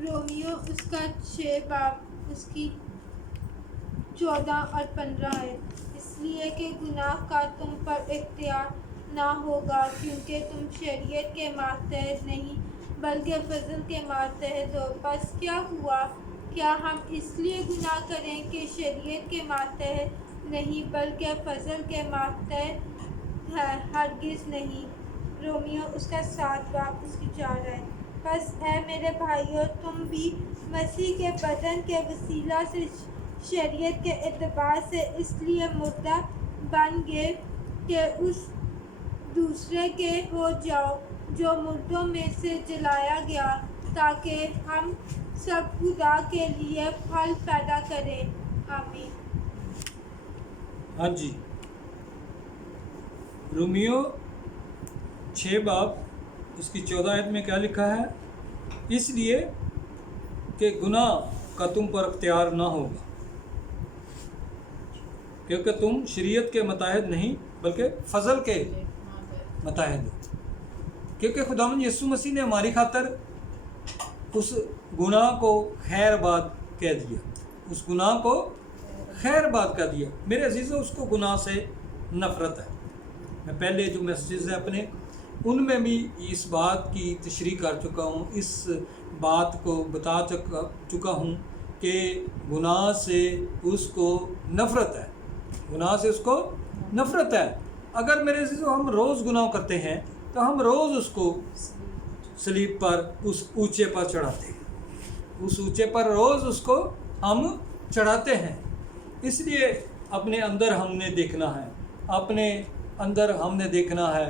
रोमियो उसका 6 बाब उसकी 14 और 15 है। इसलिए कि गुनाह का तुम पर इख्तियार ना होगा, क्योंकि तुम शरीयत के मातहत नहीं बल्कि फजल के मातहत हो। बस क्या हुआ, क्या हम इसलिए गुनाह करें कि शरीयत के मातहत नहीं बल्कि फजल के मातहत है? हरगिज़ नहीं। रोमियो उसका 7 बाब उसकी 4 है। बस ऐ मेरे भाइयों, तुम भी मसीह के बदन के वसीला से शरीयत के एतबार से इसलिए मुर्दा बन गए कि उस दूसरे के हो जाओ जो मुर्दों में से जलाया गया, ताकि हम सब खुदा के लिए फल पैदा करें। आमीन। हाँ जी, रोमियो 6 बाब उसकी 14 आयत में क्या लिखा है? इसलिए कि गुनाह का तुम पर अख्तियार ना होगा, क्योंकि तुम शरीयत के मुताहिद नहीं बल्कि फजल के मुताहिद हो। क्योंकि खुदावंद यीशु मसीह ने हमारी खातर उस गुनाह को खैरबाद कह दिया, उस गुनाह को खैरबाद कह दिया। मेरे अजीज़ों, उसको गुनाह से नफ़रत है। मैं पहले जो मैसेजेस हैं अपने, उनमें भी इस बात की तशरीह कर चुका हूँ, इस बात को बता चुका हूँ कि गुनाह से उसको नफ़रत है, गुनाह से उसको नफ़रत है। अगर मेरे अजीज़ों हम रोज़ गुनाह करते हैं तो हम रोज़ उसको सलीब पर उस ऊंचे पर चढ़ाते हैं, उस ऊंचे पर रोज़ उसको हम चढ़ाते हैं। इसलिए अपने अंदर हमने देखना है, अपने अंदर हमने देखना है,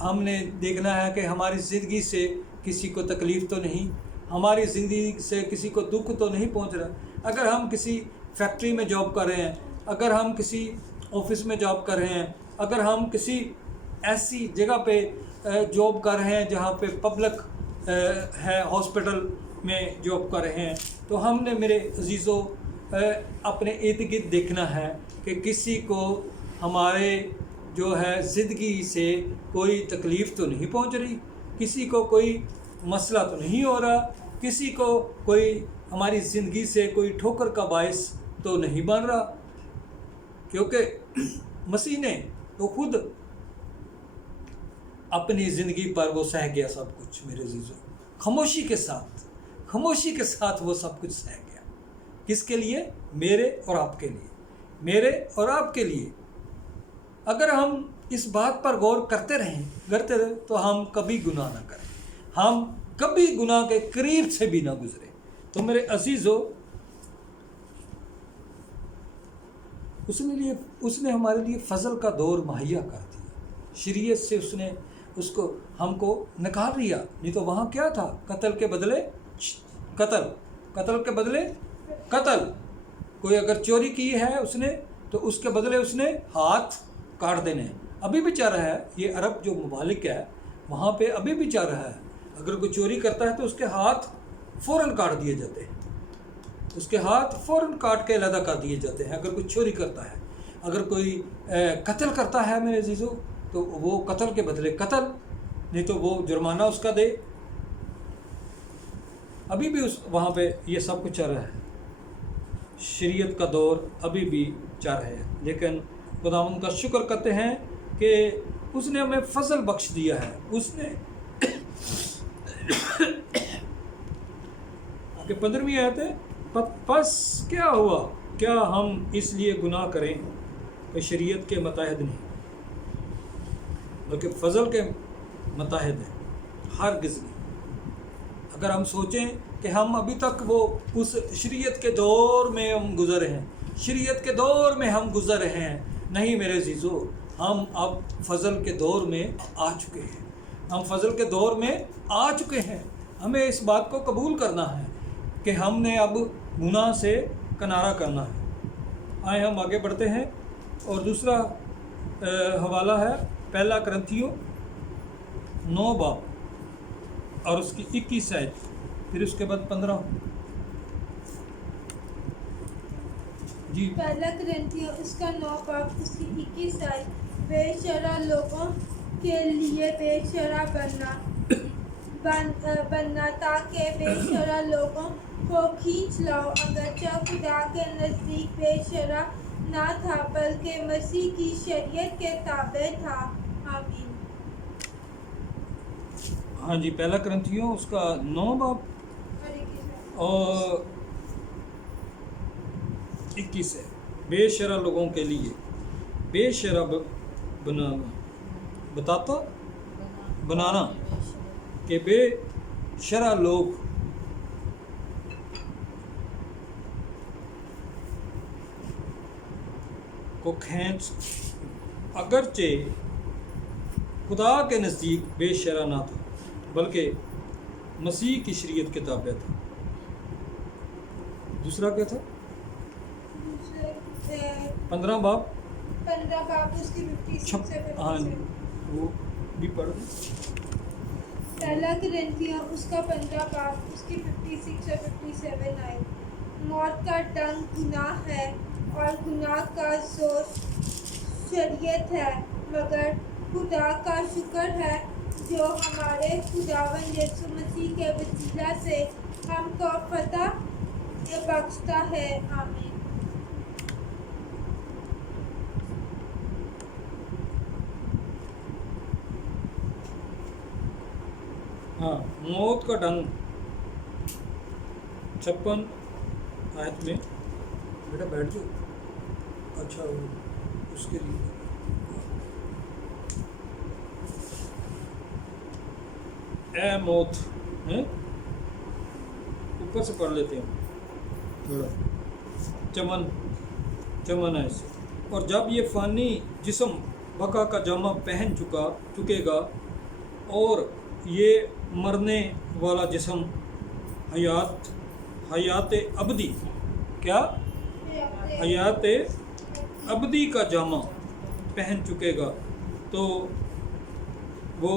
हमने देखना है कि हमारी ज़िंदगी से किसी को तकलीफ़ तो नहीं, हमारी ज़िंदगी से किसी को दुख तो नहीं पहुंच रहा। अगर हम किसी फैक्ट्री में जॉब कर रहे हैं, अगर हम किसी ऑफिस में जॉब कर रहे हैं, अगर हम किसी ऐसी जगह पे जॉब कर रहे हैं जहाँ पे पब्लिक है, हॉस्पिटल में जॉब कर रहे हैं, तो हमने मेरे अजीज़ों अपने इर्द गिर्द देखना है कि किसी को हमारे जो है ज़िंदगी से कोई तकलीफ़ तो नहीं पहुंच रही, किसी को कोई मसला तो नहीं हो रहा, किसी को कोई हमारी ज़िंदगी से कोई ठोकर का बायस तो नहीं बन रहा। क्योंकि मसीह ने तो खुद अपनी ज़िंदगी पर वो सह गया सब कुछ। मेरे अजीज़ों, खामोशी के साथ वो सब कुछ सह गया। किसके लिए? मेरे और आपके लिए, मेरे और आपके लिए। अगर हम इस बात पर गौर करते रहे तो हम कभी गुनाह ना करें, हम कभी गुनाह के करीब से भी ना गुजरे। तो मेरे अजीज़ों, उसने हमारे लिए फ़ज़ल का दौर मुहैया कर दिया। शरीयत से उसने उसको हमको निकाल दिया। नहीं तो वहाँ क्या था? कत्ल के बदले कत्ल, कत्ल के बदले कत्ल। कोई अगर चोरी की है उसने, तो उसके बदले उसने हाथ काट देने। अभी भी चल रहा है, ये अरब जो ममालिक है वहाँ पे अभी भी चल रहा है। अगर कोई चोरी करता है तो उसके हाथ फ़ौरन काट दिए जाते हैं, उसके हाथ फ़ौरन काट के अलग कर दिए जाते हैं। अगर कोई चोरी करता है, अगर कोई कत्ल करता है मेरे अजीज़ों, तो वो कत्ल के बदले कत्ल, नहीं तो वो जुर्माना उसका दे। अभी भी उस वहाँ पे ये सब कुछ चल रहा है। शरीयत का दौर अभी भी चल रहा है, लेकिन खुदावंद का शुक्र करते हैं कि उसने हमें फजल बख्श दिया है। उसने आगे 15वीं आयत है, बस क्या हुआ, क्या हम इसलिए गुनाह करें कि शरीयत के मुताहिद नहीं बल्कि फ़ज़ल के मुताहिद है? हरगिज़ नहीं। अगर हम सोचें कि हम अभी तक वो उस शरीयत के दौर में हम गुज़रे हैं, शरीयत के दौर में हम गुज़र रहे हैं, नहीं मेरे अजीज़ों, हम अब फ़ज़ल के दौर में आ चुके हैं। हम फ़ज़ल के दौर में आ चुके हैं। हमें इस बात को कबूल करना है कि हमने अब गुनाह से किनारा करना है। आए हम आगे बढ़ते हैं, और दूसरा हवाला है 1 कुरिन्थियों 9 बाब और उसकी 21 आयत। پھر اس کے بعد 15 جی پہلا کرنتھیوں اس کا 9 باب اس کی 21 آیت بے شرع لوگوں کے لیے بے شرع بننا تاکہ بے شرع لوگوں کو کھینچ لاؤ، اگرچہ خدا کے نزدیک بے شرع نہ تھا بلکہ مسیح کی شریعت کے تابع تھا۔ آمین۔ ہاں جی، پہلا کرنتھیوں اس کا 9 باب اور 21 ہے، بے شرع لوگوں کے لیے بے شرع بنانا کہ بے شرع لوگ کو کھینچ، اگرچہ خدا کے نزدیک بے شرع نہ تھا بلکہ مسیح کی شریعت کے تابع تھا۔ دوسرا کیا تھا؟ 15 باب 15 باب اس کی 56 سے ہاں 57۔ وہ بھی پڑھ دیں۔ پہلا کرنتھیوں اس کا 15 باب اس کی 56 سے 57 آئے۔ موت کا ڈنگ گناہ ہے اور گناہ کا زور شریعت ہے، مگر خدا کا شکر ہے جو ہمارے خداوند یسوع مسیح کے وسیلہ سے ہم کو فتح بخشتا ہے۔ آمین۔ ہاں، موت کا ڈنگ 56 آیت میں بیٹا بیٹھ جاؤ۔ اچھا وہ اس کے لیے اے موت ہیں، اوپر سے پڑھ لیتے ہیں تھوڑا، چمن ایسے، اور جب یہ فانی جسم بقا کا جامہ پہن چکے گا اور یہ مرنے والا جسم حیات ابدی کیا حیات ابدی کا جامہ پہن چکے گا تو وہ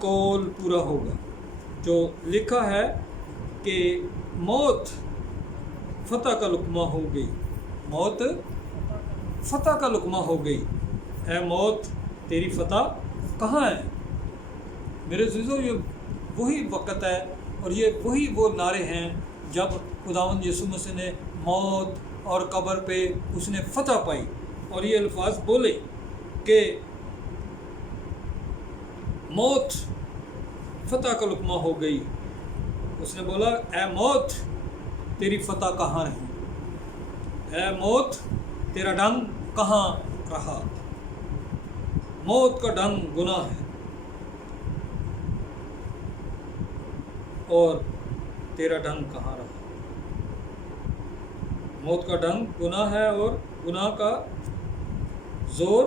قول پورا ہوگا جو لکھا ہے کہ موت فتح کا لقمہ ہو گئی، موت فتح کا لقمہ ہو گئی، اے موت تیری فتح کہاں ہے؟ میرے عزیزو، یہ وہی وقت ہے اور یہ وہی وہ نعرے ہیں جب خداوند یسوع مسیح نے موت اور قبر پہ اس نے فتح پائی اور یہ الفاظ بولے کہ موت فتح کا لقمہ ہو گئی۔ اس نے بولا اے موت تیری فتح کہاں رہی، اے موت تیرا ڈنگ کہاں رہا؟ موت کا ڈنگ گناہ ہے اور تیرا ڈنگ کہاں رہا؟ موت کا ڈنگ گناہ ہے اور گناہ کا زور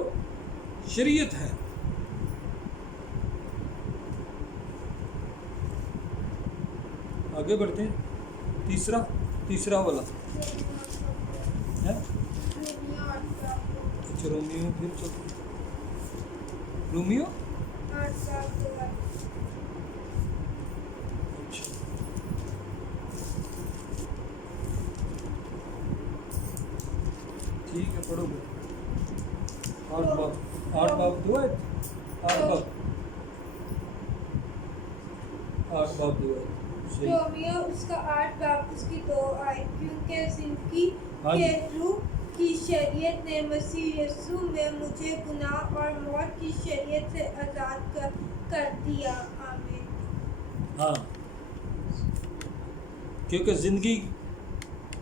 شریعت ہے۔ آگے بڑھتے ہیں، تیسرا والا ہے اچھا رومیو، پھر چلتے رومیو اچھا ٹھیک ہے، پڑھو گے 8 باب 2 رومیو اس کا 8 باب اس کی 2 آئے، کیونکہ زندگی کے روح کی شریعت نے مسیح یسوع میں مجھے گناہ اور موت کی شریعت سے آزاد کر دیا۔ آمین۔ ہاں، کیونکہ زندگی،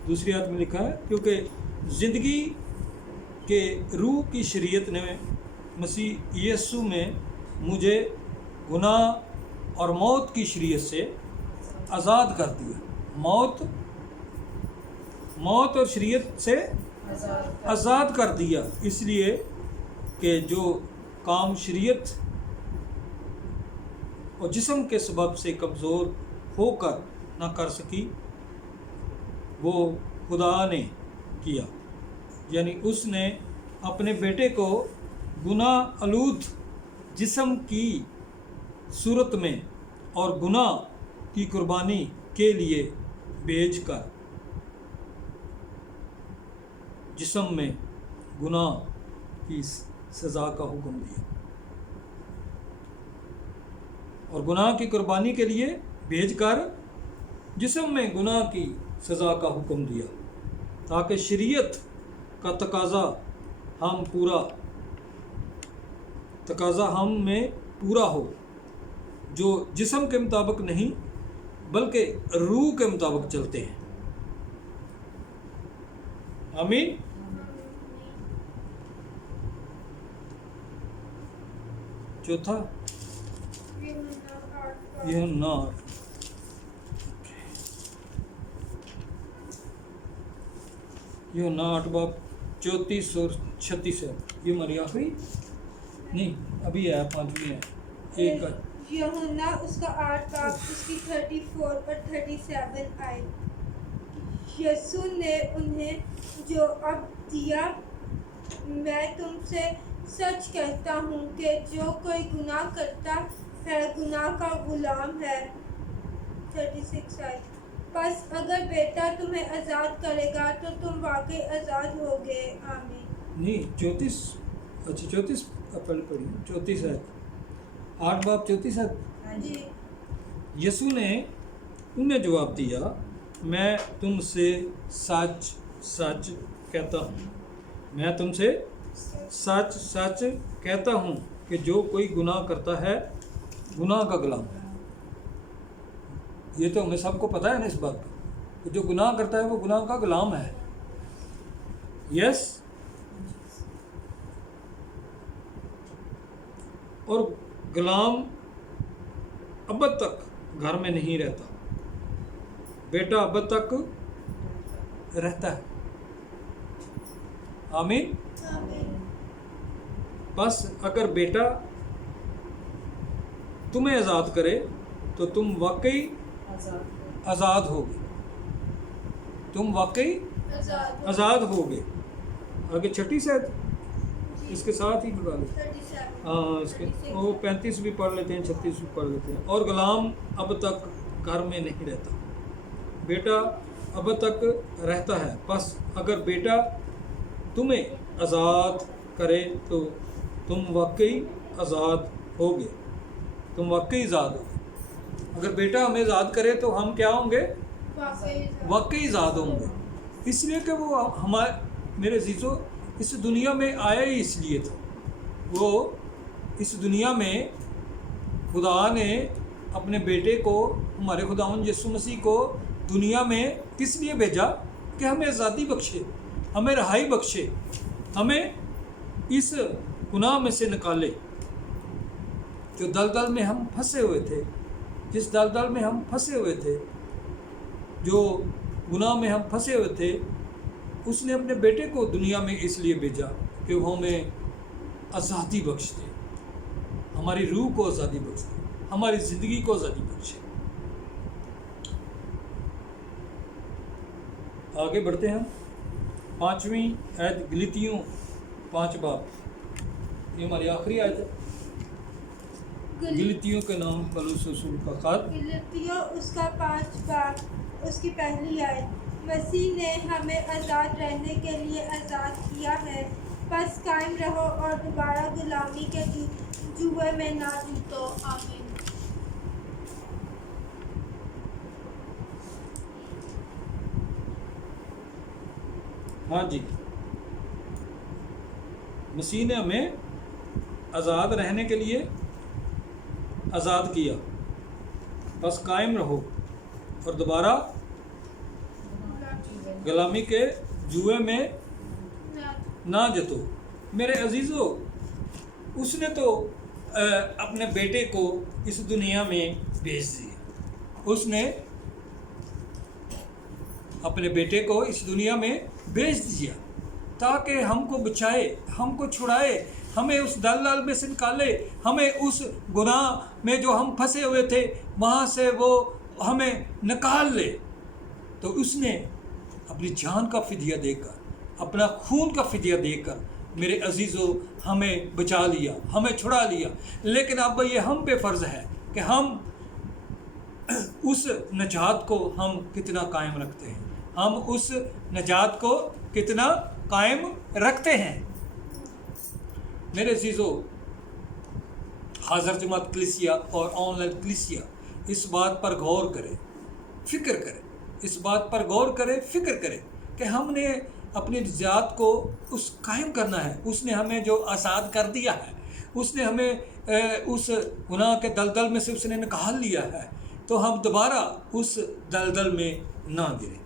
دوسری آیت میں لکھا ہے کیونکہ زندگی کے روح کی شریعت نے مسیح یسوع میں مجھے گناہ اور موت کی شریعت سے آزاد کر دیا۔ موت اور شریعت سے آزاد کر دیا، اس لیے کہ جو کام شریعت اور جسم کے سبب سے کمزور ہو کر نہ کر سکی وہ خدا نے کیا، یعنی اس نے اپنے بیٹے کو گناہ آلود جسم کی صورت میں اور گناہ کی قربانی کے لیے بھیج کر جسم میں گناہ کی سزا کا حکم دیا، اور گناہ کی قربانی کے لیے بھیج کر جسم میں گناہ کی سزا کا حکم دیا، تاکہ شریعت کا تقاضا ہم میں پورا ہو، جو جسم کے مطابق نہیں بلکہ روح کے مطابق چلتے ہیں۔ آمین۔ چوتھا یوحنا 8 باب 34 اور 36 ہے، یہ ہماری آخری نہیں ابھی ہے، 5ویں ہے، ایک کا یوحنا اس کا 8 باب اس کی 34 اور 37 آئے۔ یسوع نے انہیں جو اب دیا، میں تم سے سچ کہتا ہوں کہ جو کوئی گناہ کرتا ہے گناہ کا غلام ہے۔ 36 آئے۔ پس اگر بیٹا تمہیں آزاد کرے گا تو تم واقعی آزاد ہوگے۔ آمین۔ نہیں 34 اچھا 34 پہلے پڑھی 34 ہے، 8 باب 34 ہے۔ جی۔ یسوع نے انہیں جواب دیا، میں تم سے سچ سچ کہتا ہوں، میں تم سے سچ سچ کہتا ہوں کہ جو کوئی گناہ کرتا ہے گناہ کا غلام ہے۔ یہ تو ہمیں سب کو پتہ ہے نا اس بات کا، کہ جو گناہ کرتا ہے وہ گناہ کا غلام ہے۔ یس۔ اور غلام ابد تک گھر میں نہیں رہتا، بیٹا ابد تک رہتا ہے۔ آمین۔ بس اگر بیٹا تمہیں آزاد کرے تو تم واقعی آزاد ہوگے، تم واقعی آزاد ہوگے۔ آگے 36 ہے، اس کے ساتھ ہی لگا لیں۔ ہاں اس کے وہ 35 بھی پڑھ لیتے ہیں، 36 بھی پڑھ لیتے ہیں۔ اور غلام اب تک گھر میں نہیں رہتا، بیٹا اب تک رہتا ہے۔ بس اگر بیٹا تمہیں آزاد کرے تو تم واقعی آزاد ہوگے، تم واقعی آزاد ہوگے۔ اگر بیٹا ہمیں آزاد کرے تو ہم کیا ہوں گے؟ واقعی آزاد ہوں گے۔ اس لیے کہ وہ ہمارے میرے عزیزو اس دنیا میں آیا ہی اس لیے تھا۔ وہ اس دنیا میں خدا نے اپنے بیٹے کو، ہمارے خداوند یسوع مسیح کو دنیا میں کس لیے بھیجا؟ کہ ہمیں آزادی بخشے، ہمیں رہائی بخشے، ہمیں اس گناہ میں سے نکالے جو دلدل میں ہم پھنسے ہوئے تھے، جس دلدل میں ہم پھنسے ہوئے تھے، جو گناہ میں ہم پھنسے ہوئے تھے، اس نے اپنے بیٹے کو دنیا میں اس لیے بھیجا کہ وہ ہمیں آزادی بخش دے، ہماری روح کو آزادی بخش دے، ہماری زندگی کو آزادی بخشے۔ آگے بڑھتے ہیں، 5ویں آیت گلتیوں 5 باب، یہ ہماری آخری آیت ہے۔ گلتیوں کے نام پولس رسول کا خط، گلتیوں اس کا 5 باب اس کی پہلی آیت۔ مسیح نے ہمیں آزاد رہنے کے لیے آزاد کیا ہے، بس قائم رہو اور دوبارہ غلامی کے جوئے میں نہ جوتو۔ آمین۔ ہاں جی، مسیح نے ہمیں آزاد رہنے کے لیے آزاد کیا، بس قائم رہو اور دوبارہ غلامی کے جوئے میں نہ جتو۔ میرے عزیزو، اس نے تو اپنے بیٹے کو اس دنیا میں بھیج دیا، اس نے اپنے بیٹے کو اس دنیا میں بھیج دیا تاکہ ہم کو بچائے، ہم کو چھڑائے، ہمیں اس دلدل میں سے نکالے، ہمیں اس گناہ میں جو ہم پھنسے ہوئے تھے وہاں سے وہ ہمیں نکال لے۔ تو اس نے اپنی جان کا فدیہ دے کر، اپنا خون کا فدیہ دے کر میرے عزیزو ہمیں بچا لیا، ہمیں چھڑا لیا۔ لیکن اب یہ ہم پہ فرض ہے کہ ہم اس نجات کو ہم کتنا قائم رکھتے ہیں، ہم اس نجات کو کتنا قائم رکھتے ہیں۔ میرے عزیزو، حاضر جماعت کلیسیا اور آن لائن کلیسیا اس بات پر غور کرے، فکر کرے، اس بات پر غور کرے، فکر کرے کہ ہم نے اپنی ذات کو اس قائم کرنا ہے۔ اس نے ہمیں جو آزاد کر دیا ہے، اس نے ہمیں اس گناہ کے دلدل میں سے اس نے نکال لیا ہے، تو ہم دوبارہ اس دلدل میں نہ گریں۔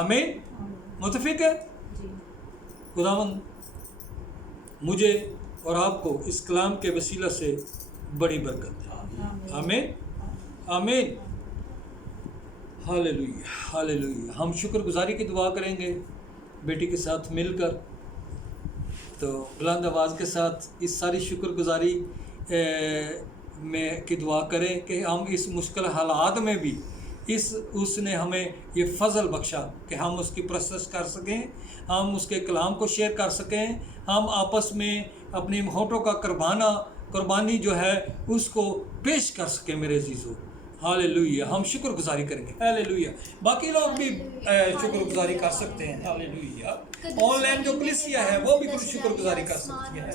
آمین، متفق ہے؟ خداوند مجھے اور آپ کو اس کلام کے وسیلہ سے بڑی برکت دے۔ آمین، آمین، ہاللیلویہ، ہاللیلویہ۔ ہم شکر گزاری کی دعا کریں گے بیٹی کے ساتھ مل کر، تو بلند آواز کے ساتھ اس ساری شکر گزاری میں کی دعا کریں کہ ہم اس مشکل حالات میں بھی اس نے ہمیں یہ فضل بخشا کہ ہم اس کی پرستش کر سکیں، ہم اس کے کلام کو شیئر کر سکیں، ہم آپس میں اپنی ہونٹوں کا قربانی جو ہے اس کو پیش کر سکیں۔ میرے عزیزو، ہاللیلویہ، ہم شکر گزاری کریں گے۔ ہاللیلویہ، باقی لوگ بھی شکر گزاری کر سکتے ہیں۔ ہاللیلویہ، آن لائن جو کلیسیا ہے وہ بھی کچھ شکر گزاری کر سکتی ہے۔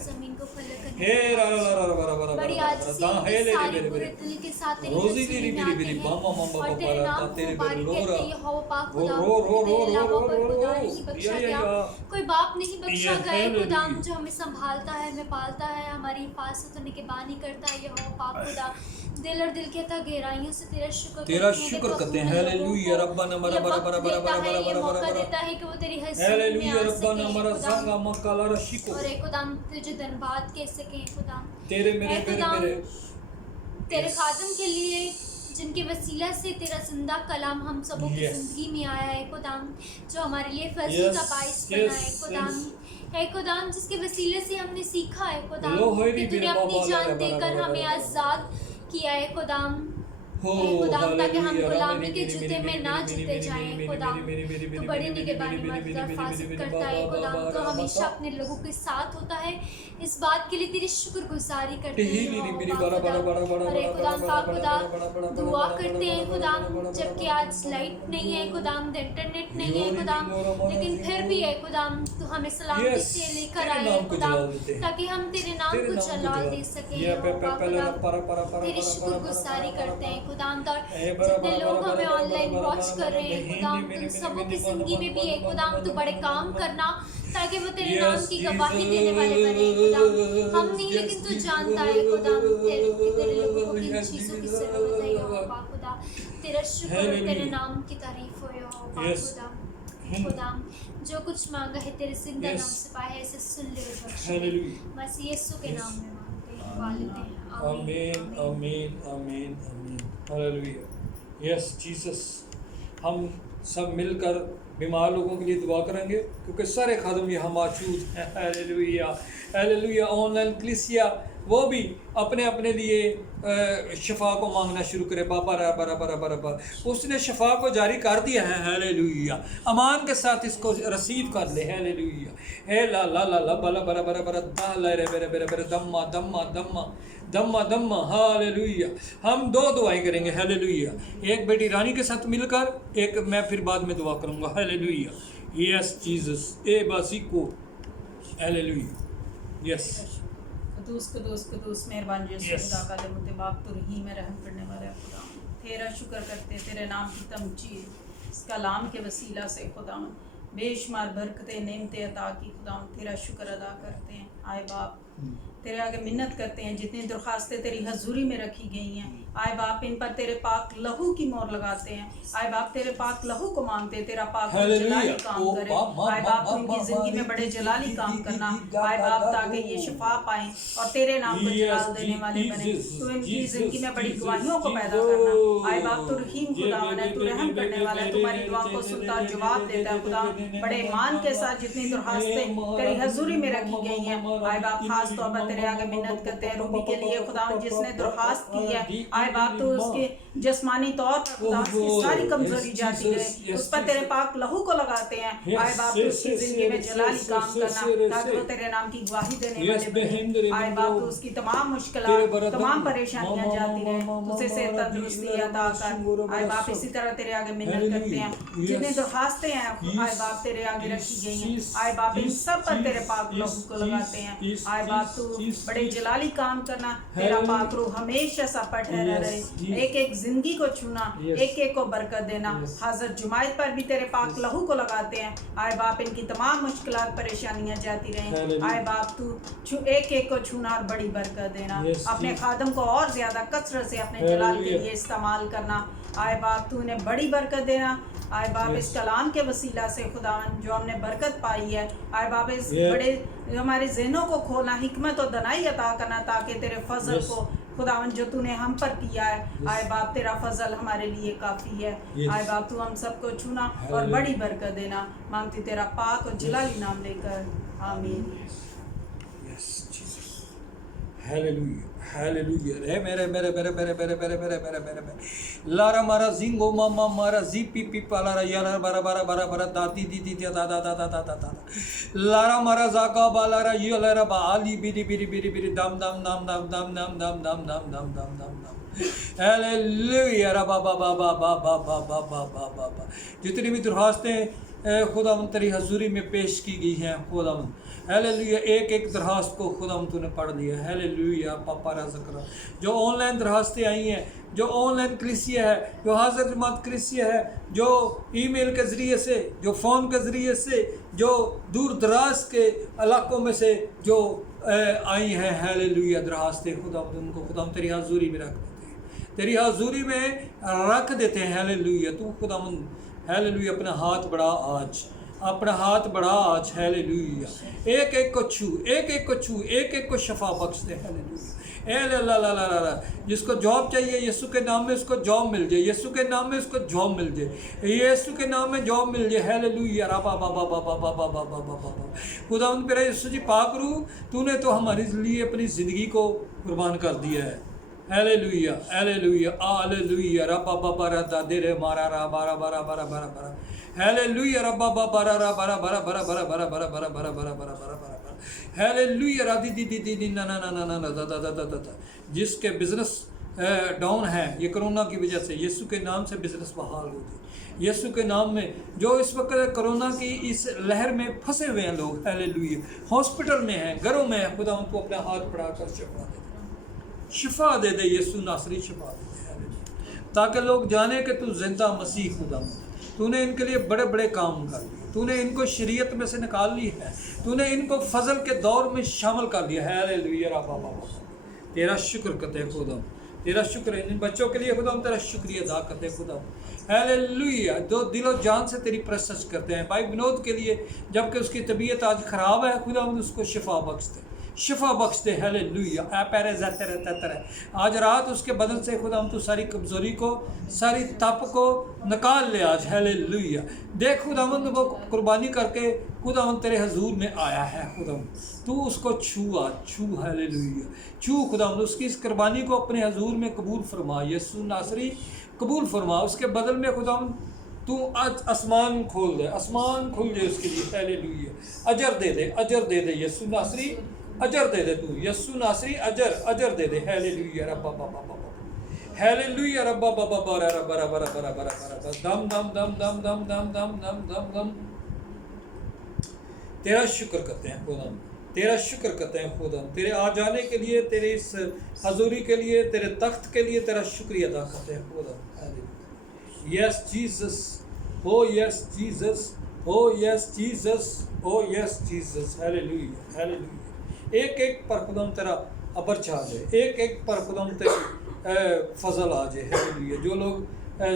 بڑی عاجزی کے سارے برے دل کے ساتھ تیری حضوری میں آتے ہیں اور تیرے نام کو مبارک کہتے ہیں۔ یہوہ پاک خدا، تیرے علاوہ کوئی خدا نہیں بخشا گیا، کوئی باپ نہیں بخشا گیا۔ خدا جو ہمیں سنبھالتا ہے، ہمیں پالتا ہے، ہماری حفاظت و نگہبانی کرتا ہے۔ یہوہ پاک خدا، دل اور دل کہتا گہرائیوں سے تیرا شکر کرتے ہیں۔ ہاللیلویہ، ربنا مرا برا برا برا برا برا یہ موقع دیتا ہے کہ وہ تیری حضوری میں آ سکیں اور اے خدا تجھے دھنیواد کہہ سکیں۔ خدا تیرے میرے تیرے خادم کے لیے جن کے وسیلہ سے تیرا زندہ کلام ہم سبوں کی زندگی میں آیا ہے خدا، جو ہمارے لیے فضل کا باعث بنا ہے خدا، اے خدا جس کے وسیلے سے ہم نے سیکھا ہے خدا کہ تو نے اپنی جان دے کر ہمیں آزاد کیا ہے خدا، خدا تاکہ ہم غلامی کے جوتے میں نہ جیتے جائیں خدا۔ تو بڑی نگہبانی مدد حفاظت کرتا ہے خدا، تو ہمیشہ اپنے لوگوں کے ساتھ ہوتا ہے۔ اس بات کے لیے تیری شکر گزاری کرتے ہیں اور اے خدا پاک خدا دعا کرتے ہیں خدا، جبکہ آج لائٹ نہیں ہے خدا، انٹرنیٹ نہیں ہے خدا، لیکن پھر بھی ہے خدا تو ہمیں سلامتی سے لے کر آئے خدا تاکہ ہم تیرے نام کو جلال دے سکیں۔ خدا تیری شکر گزاری کرتے ہیں خدا، اور جتنے لوگ ہمیں آن لائن واچ کر رہے ہیں خدا تم سبوں کی زندگی میں بھی ہے خدا تو بڑے کام کرنا تاکہ وہ تیرے نام کی گواہی دینے والے بنے خدا۔ ہم نہیں لیکن تو جانتا ہے خدا تیرے لوگوں کو کن چیزوں کی ضرورت ہے یہوہ خدا۔ تیرا شکر اور تیرے نام کی تعریف ہو یہوہ خدا۔ خدا جو کچھ مانگا ہے تیرے زندہ نام سے پایا ہے، اسے سن لے اور بخش لے، مسیح یسوع کے نام میں مانگتے ہیں والد ہیں، آمین، آمین، آمین، آمین، ہاللیلویہ۔ یس جیسس، ہم سب مل کر بیمار لوگوں کے لیے دعا کریں گے کیونکہ سارے خادم یہاں موجود ہیں۔ ہاللیلویہ، ہاللیلویہ۔ آن لائن کلیسیا وہ بھی اپنے اپنے لیے شفا کو مانگنا شروع کرے۔ بابا را برا برا برا برا، اس نے شفا کو جاری کر دیا ہے۔ ہاللیلویہ، امان کے ساتھ اس کو رسیو کر لے۔ ہاللیلویہ، اے لا لا لا لا بلا برا برا برا دا لا رے برا برا برا دما دما دما دما دما۔ ہاللیلویہ، ہم دو دعائیں کریں گے۔ ہاللیلویہ، ایک بیٹی رانی کے ساتھ مل کر، ایک میں پھر بعد میں دعا کروں گا۔ ہاللیلویہ، یس جیسس، اے باسی کو، ہاللیلویہ، یس قدوس قدوس قدوس مہربان یسوع خدا کا دے متباق تو رحیم میں رحم کرنے والے خدا، تیرا شکر کرتے، تیرے نام کی تمجید اس کلام کے وسیلہ سے خدا بے شمار برکتیں نعمتیں عطا کی خدا، تیرا شکر ادا کرتے ہیں۔ آئے باپ تیرے آگے منت کرتے ہیں، جتنی درخواستیں تیری حضوری میں رکھی گئی ہیں آئے باپ ان پر تیرے پاک لہو کی مہر لگاتے ہیں۔ آئے باپ تیرے پاک لہو کو مانگتے ہیں، تیرا پاک جلالی کام کرے۔ آئے باپ ان کی زندگی میں بڑے جلالی کام کرنا آئے باپ تاکہ یہ شفا پائیں اور تیرے نام کو جلال دینے والے بنے۔ تو ان کی زندگی میں بڑی گواہیوں کو پیدا کرنا آئے باپ، تو رحیم خداوند ہے، تو رحم کرنے والا ہے، تمہاری دعا کو سنتا اور جواب دیتا ہے خدا۔ بڑے ایمان کے ساتھ جتنی درخواستیں تیری حضوری میں رکھی گئی ہیں آئے باپ، خاص طور پر تیرے آگے منت کرتے ہیں روبی کے لیے خدا، جس نے درخواست کی ہے آئے باپ تو اس کے जिस्मानी तौर पर खुदा उसकी सारी कमजोरी yes, जाती Jesus, है, yes, उस पर तेरे Jesus. पाक लहू को लगाते हैं। Yes, आए बाप yes, उसकी yes, जिंदगी में yes, जलाली yes, काम yes, करना, yes, ताकि yes. वो तेरे नाम की गवाही देने Yes, वाले behind the बने। आए rainbow. बाप तू उसकी तमाम तेरे मुश्किलात, बरदन, तमाम परेशानियां मामा, जाती रहे, मामा, तुझे से मामा, तंदुरुस्ती राजी, अता कर। सुंगुर, आए बाप बरसो. इसी तरह तेरे आगे मिन्नत Hallelujah. करते हैं, Yes. जितने दरखास्तें हैं आए Yes. बाप तेरे आगे रखी गई हैं। Yes. आए बाप इन Yes. सब पर तेरे Yes. पाक लहू को Yes. लगाते हैं। Yes. आए बाप तू Yes. बड़े Yes. जलाली काम करना, तेरा Hallelujah. पाक रूह हमेशा सा पर ठहरा Yes. रहे, Yes. एक एक जिंदगी को छूना, Yes. एक एक को बरकत देना। Yes. हज़रत जुमायत पर भी तेरे पाक लहू को लगाते हैं। आए बाप इनकी तमाम मुश्किलात परेशानियां जाती रहें। Hallelujah. आए बाप तू एक एक को छूना और बड़ी बरकत देना। Yes, अपने yes. खादम को और ज्यादा कसरत से अपने जलाल के Hallelujah. लिए इस्तेमाल करना। आए बाप तू उन्हें बड़ी बरकत देना। आए बाप Yes. इस कलाम के वसीला से खुदावन जो हमने बरकत पाई है, आए बाप इस Yeah. बड़े हमारे ज़हनों को खोलना, हिकमत और दनाई अता करना, ताकि तेरे फजल Yes. को खुदावन जो तूने हम पर किया है, Yes. आए बाप तेरा फजल हमारे लिए काफ़ी है। Yes. आए बाप तू हम सबको छूना और Hallelujah. बड़ी बरकत देना, मांगती तेरा पाक और जलाली नाम लेकर, आमीन। Yes, Jesus. Hallelujah. Hallelujah. Hey, mere. Lara mara zingo mama mara zipi pipa lara yara bara da di da. Lara mara zaka balara yolara ba ali biri dam. Hallelujah. Ba. जितनी भी दरखास्तें खुदावंद तेरी हजूरी में पेश की गई हैं खुदावंद, हालेलुया, एक एक दरखास्त को खुदावंद तूने पढ़ लिया। हालेलुया पापा ज़िक्र जो ऑनलाइन दरखास्तें आई हैं, जो ऑनलाइन कलीसिया है, जो हाज़िर जमात कलीसिया है, जो ईमेल के ज़रिए से, जो फ़ोन के ज़रिए से, जो दूर दराज के इलाक़ों में से जो आई हैं, हालेलुया दरखास्तें खुदावंद उनको खुदावंद तेरी हजूरी में रख देते हैं, तेरी हजूरी में रख देते हैं। हालेलुया तू खुदावंद हालेलुया अपना हाथ बढ़ा आज हालेलुया, एक एक को छू, एक एक को शफा बख्श दे। हालेलुया जिसको जॉब चाहिए यीशु के नाम में उसको जॉब मिल जाए, यीशु के नाम में उसको जॉब मिल जाए, यीशु के नाम में जॉब मिल जाए। हालेलुया खुदावंद मेरा यीशु जी पाक रूह, तूने तो हमारे लिए अपनी ज़िंदगी को कुर्बान कर दिया है। हालेलुया रब्बा बाबा रा दादे रे मारा रा बारा हालेलुया रब्बा बाबा रा बारा हालेलुया रा दी ना दा। जिसके बिजनेस डाउन है ये कोरोना की वजह से, यीशु के नाम से बिजनेस बहाल हो जाए। यीशु के नाम में जो इस वक्त कोरोना की इस लहर में फंसे हुए हैं लोग, हालेलुया हॉस्पिटल में हैं, घरों में हैं, खुदा उनको अपना हाथ बढ़ाकर शिफा दे दे यीशु नासरी शिफा दे दे, ताकि लोग जाने कि तू जिंदा मसीह खुदा, तूने इनके लिए बड़े बड़े काम कर लिए, तूने इनको शरीयत में से निकाल ली है, तूने इनको फजल के दौर में शामिल कर दिया है। हालेलुया तेरा शुक्र करते हैं खुदा, तेरा शुक्र है इन बच्चों के लिए खुदा, हम तेरा शुक्रिया अदा करते हैं खुदा। हालेलुया जो दिलो जान से तेरी प्रशंसा करते हैं भाई विनोद के लिए, जबकि उसकी तबीयत आज ख़राब है खुदा, हम उसको शिफा बख्श दे, शिफा बख्श दे। हालेलुया आज रात उसके बदन से खुदा हम तू सारी कमज़ोरी को, सारी तप को निकाल ले आज। हालेलुया देख खुदावंद वो कुर्बानी करके खुदावंद तेरे हजूर में आया है, खुदावंद तू उसको छू छू। हालेलुया छू खुदावंद उसकी इस कुर्बानी को अपने हजूर में कबूल फरमा, यीशु नासरी कबूल फरमा। उसके बदल में खुदावंद तू आज आसमान खोल दे, आसमान खुल दे उसके लिए। हालेलुया अजर दे दे यीशु नासरी, अजर दे दे तू यीशु नासरी, अजर दे दे। हालेलुया रब्बा बाबा हालेलुया रब्बा बाबा दम तेरा शुक्र करते हैं खुदा, तेरा शुक्र करते हैं खुदा, तेरे आ जाने के लिए, तेरे इस हजूरी के लिए, तेरे तख्त के लिए तेरा शुक्रिया अदा करते हैं खुदा। यस जीसस, ओ यस जीसस, ओ यस जीसस, ओ यस जीसस। हालेलुया हालेलुया एक एक पर खुदा तेरा अबर छा जाए, एक एक पर खुदा तेरी फजल आ जाए। हालेलुया जो लोग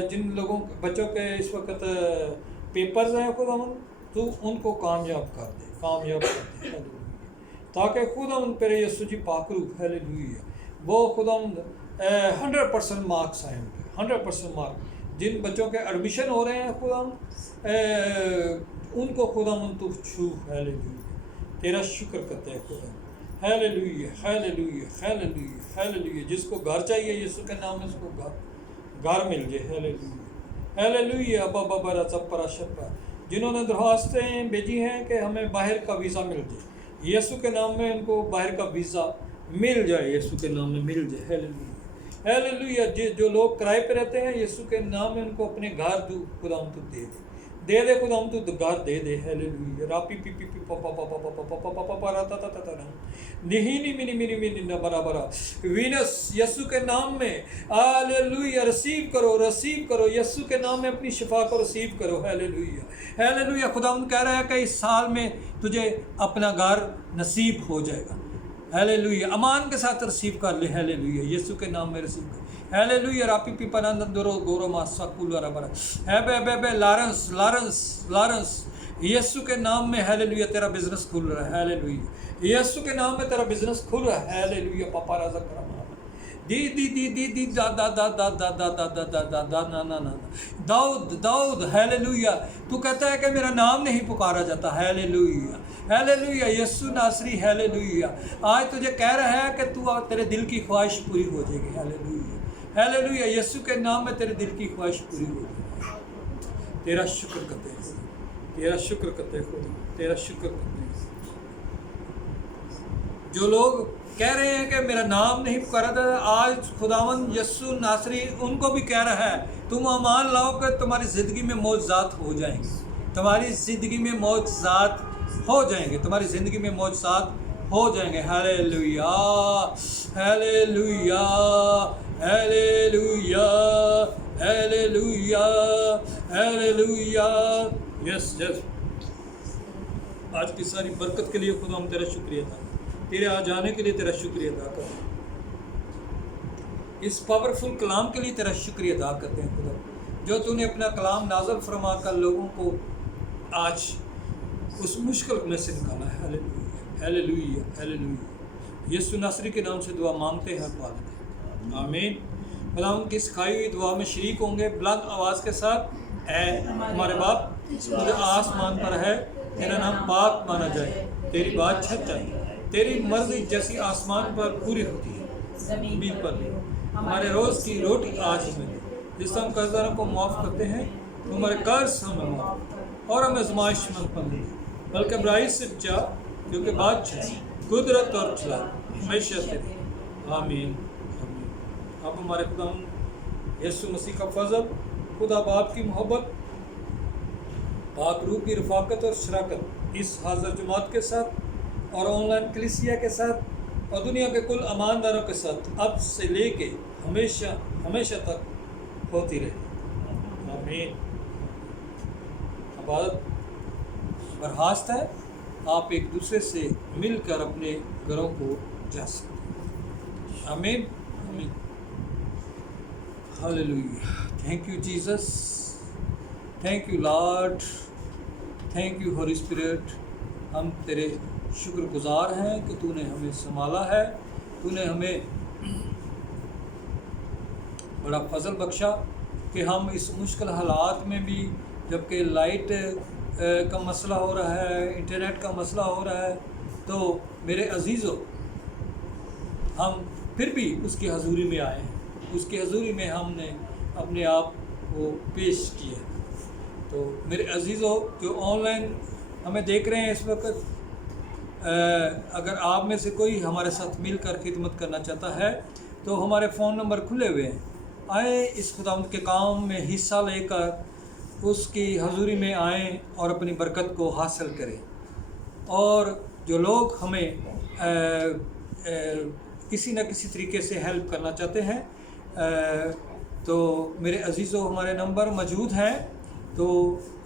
जिन लोगों बच्चों के इस वक्त पेपर्स हैं खुदा तो उनको कामयाब कर दे, कामयाब कर दे। हालेलुया ताकि खुदा पर यीशु जी पाकरू हालेलुया वो खुदा 100% मार्क्स आए, 100% मार्क जिन बच्चों के एडमिशन हो रहे हैं खुदा उनको खुदा तू छू। हालेलुया तेरा शुक्र करते हैं खुदा। हालेलुया हालेलुया हालेलुया हालेलुया जिसको घर चाहिए यीशु के नाम में उसको घर घर मिल जाए। हालेलुया हालेलुया बाबा बरा चप्परा शप्पा। जिन्होंने दरख्वास्तें भेजी हैं कि हमें बाहर का वीज़ा मिल जाए, यीशु के नाम में उनको बाहर का वीज़ा मिल जाए, यीशु के नाम में मिल जाए। Hallelujah hallelujah. जो लोग किराए पे रहते हैं, यीशु के नाम में उनको अपने घर खुदाम तू दे खुदाम तू घर दे। हालेलुया रापी पी पी पी पापा पापा पापा पापा पापा पापा राता ता ता ता निहिनी मिनी मिनी मिनी ना बराबरा वीनस यीशु के नाम में। हालेलुया रिसीव करो यीशु के नाम में अपनी शिफा को रिसीव करो। Hallelujah hallelujah. खुदावंद कह रहा है कि इस साल में तुझे अपना घर नसीब हो जाएगा। हालेलुया अमान के साथ रिसीव कर ले। हालेलुया यीशु के नाम में रिसीव कर। हालेलुया रापी पिपनांदरो गोरो मासा कुलरा बरा है बे लारेंस यीशु के नाम में। हालेलुया तेरा बिजनेस खुल रहा है। हालेलुया यीशु के नाम में तेरा बिजनेस खुल रहा है। हालेलुया पापा राजा करा दी दा दा दा दा दा दा दा दा दा दा दा ना ना ना दाऊद। हालेलुया तू कहता है कि मेरा नाम नहीं पुकारा जाता। हालेलुया हालेलुया यीशु नासरी। हालेलुया आज तुझे कह रहा है कि तू तेरे दिल की ख्वाहिश पूरी हो जाएगी। हालेलुया हालेलुया यीशु के नाम में तेरे दिल की ख्वाहिश पूरी हो जाएगी। तेरा शुक्र करते हैं, तेरा शुक्र करते हैं खुदा, तेरा शुक्र करते हैं। जो लोग कह रहे हैं कि मेरा नाम नहीं पुकारा था, आज खुदावंद यीशु नासरी उनको भी कह रहा है तुम मान लाओ कि तुम्हारी ज़िंदगी में मौजज़ात हो जाएंगे, तुम्हारी ज़िंदगी में मौजज़ात हो जाएंगे, तुम्हारी ज़िंदगी में मौजज़ात हो जाएंगे। Hallelujah hallelujah hallelujah hallelujah hallelujah. Yes yes आज की सारी बरकत के लिए खुदा हम तेरा शुक्रिया अदा, तेरे आ जाने के लिए तेरा शुक्रिया अदा करते हैं, इस पावरफुल कलाम के लिए तेरा शुक्रिया अदा करते हैं खुदा, जो तूने अपना कलाम नाज़िल फरमा कर लोगों को आज उस मुश्किल में से निकाला है। Hallelujah hallelujah hallelujah. यीशु नासरी के नाम से दुआ मांगते हैं पालते हैं, आमीन। खुदा उनकी सिखाई हुई दुआ में शरीक होंगे बुलंद आवाज़ के साथ। ऐ हमारे बाप जो आसमान पर है, तेरा नाम पाक माना जाए, तेरी बात छत जाए, तेरी मर्जी जैसी आसमान पर पूरी होती है ज़मीन पर भी। हमारे रोज़ की रोटी आज हमें दे, जिस हम कर्जदारों को माफ़ करते हैं, तो हमारे कर्ज हमें माफ़ और हमें आज़माइश में मत डालना, बल्कि बुराई से बचा, क्योंकि बादशाह कुदरत और चला हमेशा तेरी। आमीन आमीन। अब हमारे खुदा यीशु मसीह का फजल, खुदा बाप की मोहब्बत, पाक रूह की रफ़ाकत और शराकत इस हाज़िर जमात के साथ और ऑनलाइन कलीसिया के साथ और दुनिया के कुल ईमानदारों के साथ अब से लेके हमेशा हमेशा तक होती रहे। आमीन। इबादत बर्खास्त है, आप एक दूसरे से मिलकर अपने घरों को जा सकते हैं। आमीन आमीन। Hallelujah. Thank you Jesus, thank you Lord, thank you Holi spirit. हम तेरे शुक्रगुजार हैं कि तूने हमें संभाला है, तूने हमें बड़ा फजल बख्शा कि हम इस मुश्किल हालात में भी, जबकि लाइट का मसला हो रहा है, इंटरनेट का मसला हो रहा है, तो मेरे अजीज़ों हम फिर भी उसकी हजूरी में आए हैं, उसकी हजूरी में हमने अपने आप को पेश किया। तो मेरे अजीज़ों जो ऑनलाइन हमें देख रहे हैं इस वक्त, अगर आप में से कोई हमारे साथ मिलकर खिदमत करना चाहता है तो हमारे फ़ोन नंबर खुले हुए हैं। आए इस खुदावंद के काम में हिस्सा लेकर उसकी हजूरी में आएँ और अपनी बरकत को हासिल करें। और जो लोग हमें किसी न किसी तरीके से हेल्प करना चाहते हैं, तो मेरे अजीज़ों हमारे नंबर मौजूद हैं, तो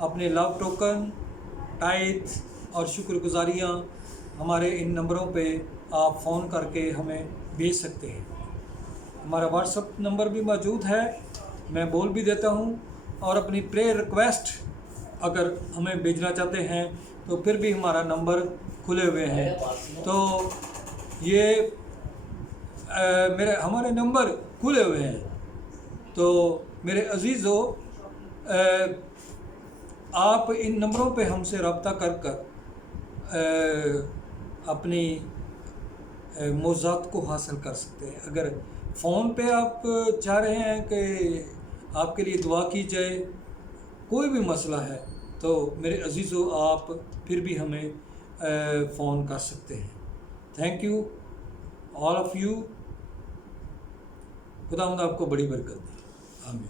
अपने लव टोकन, टाइथ और शुक्रगुजारियाँ हमारे इन नंबरों पे आप फ़ोन करके हमें भेज सकते हैं। हमारा व्हाट्सएप नंबर भी मौजूद है, मैं बोल भी देता हूँ। और अपनी प्रेयर रिक्वेस्ट अगर हमें भेजना चाहते हैं तो फिर भी हमारा नंबर खुले हुए हैं। तो ये हमारे नंबर खुले हुए हैं। तो मेरे अजीज़ों, आप इन नंबरों पे हमसे रब्ता कर अपनी मौज़ात को हासिल कर सकते हैं। अगर फ़ोन पे आप चाह रहे हैं कि آپ کے لیے دعا کی جائے. کوئی بھی مسئلہ ہے تو میرے عزیزو آپ پھر بھی ہمیں فون کر سکتے ہیں. Thank you all of you. خداوند آپ کو بڑی برکت دے. آمین.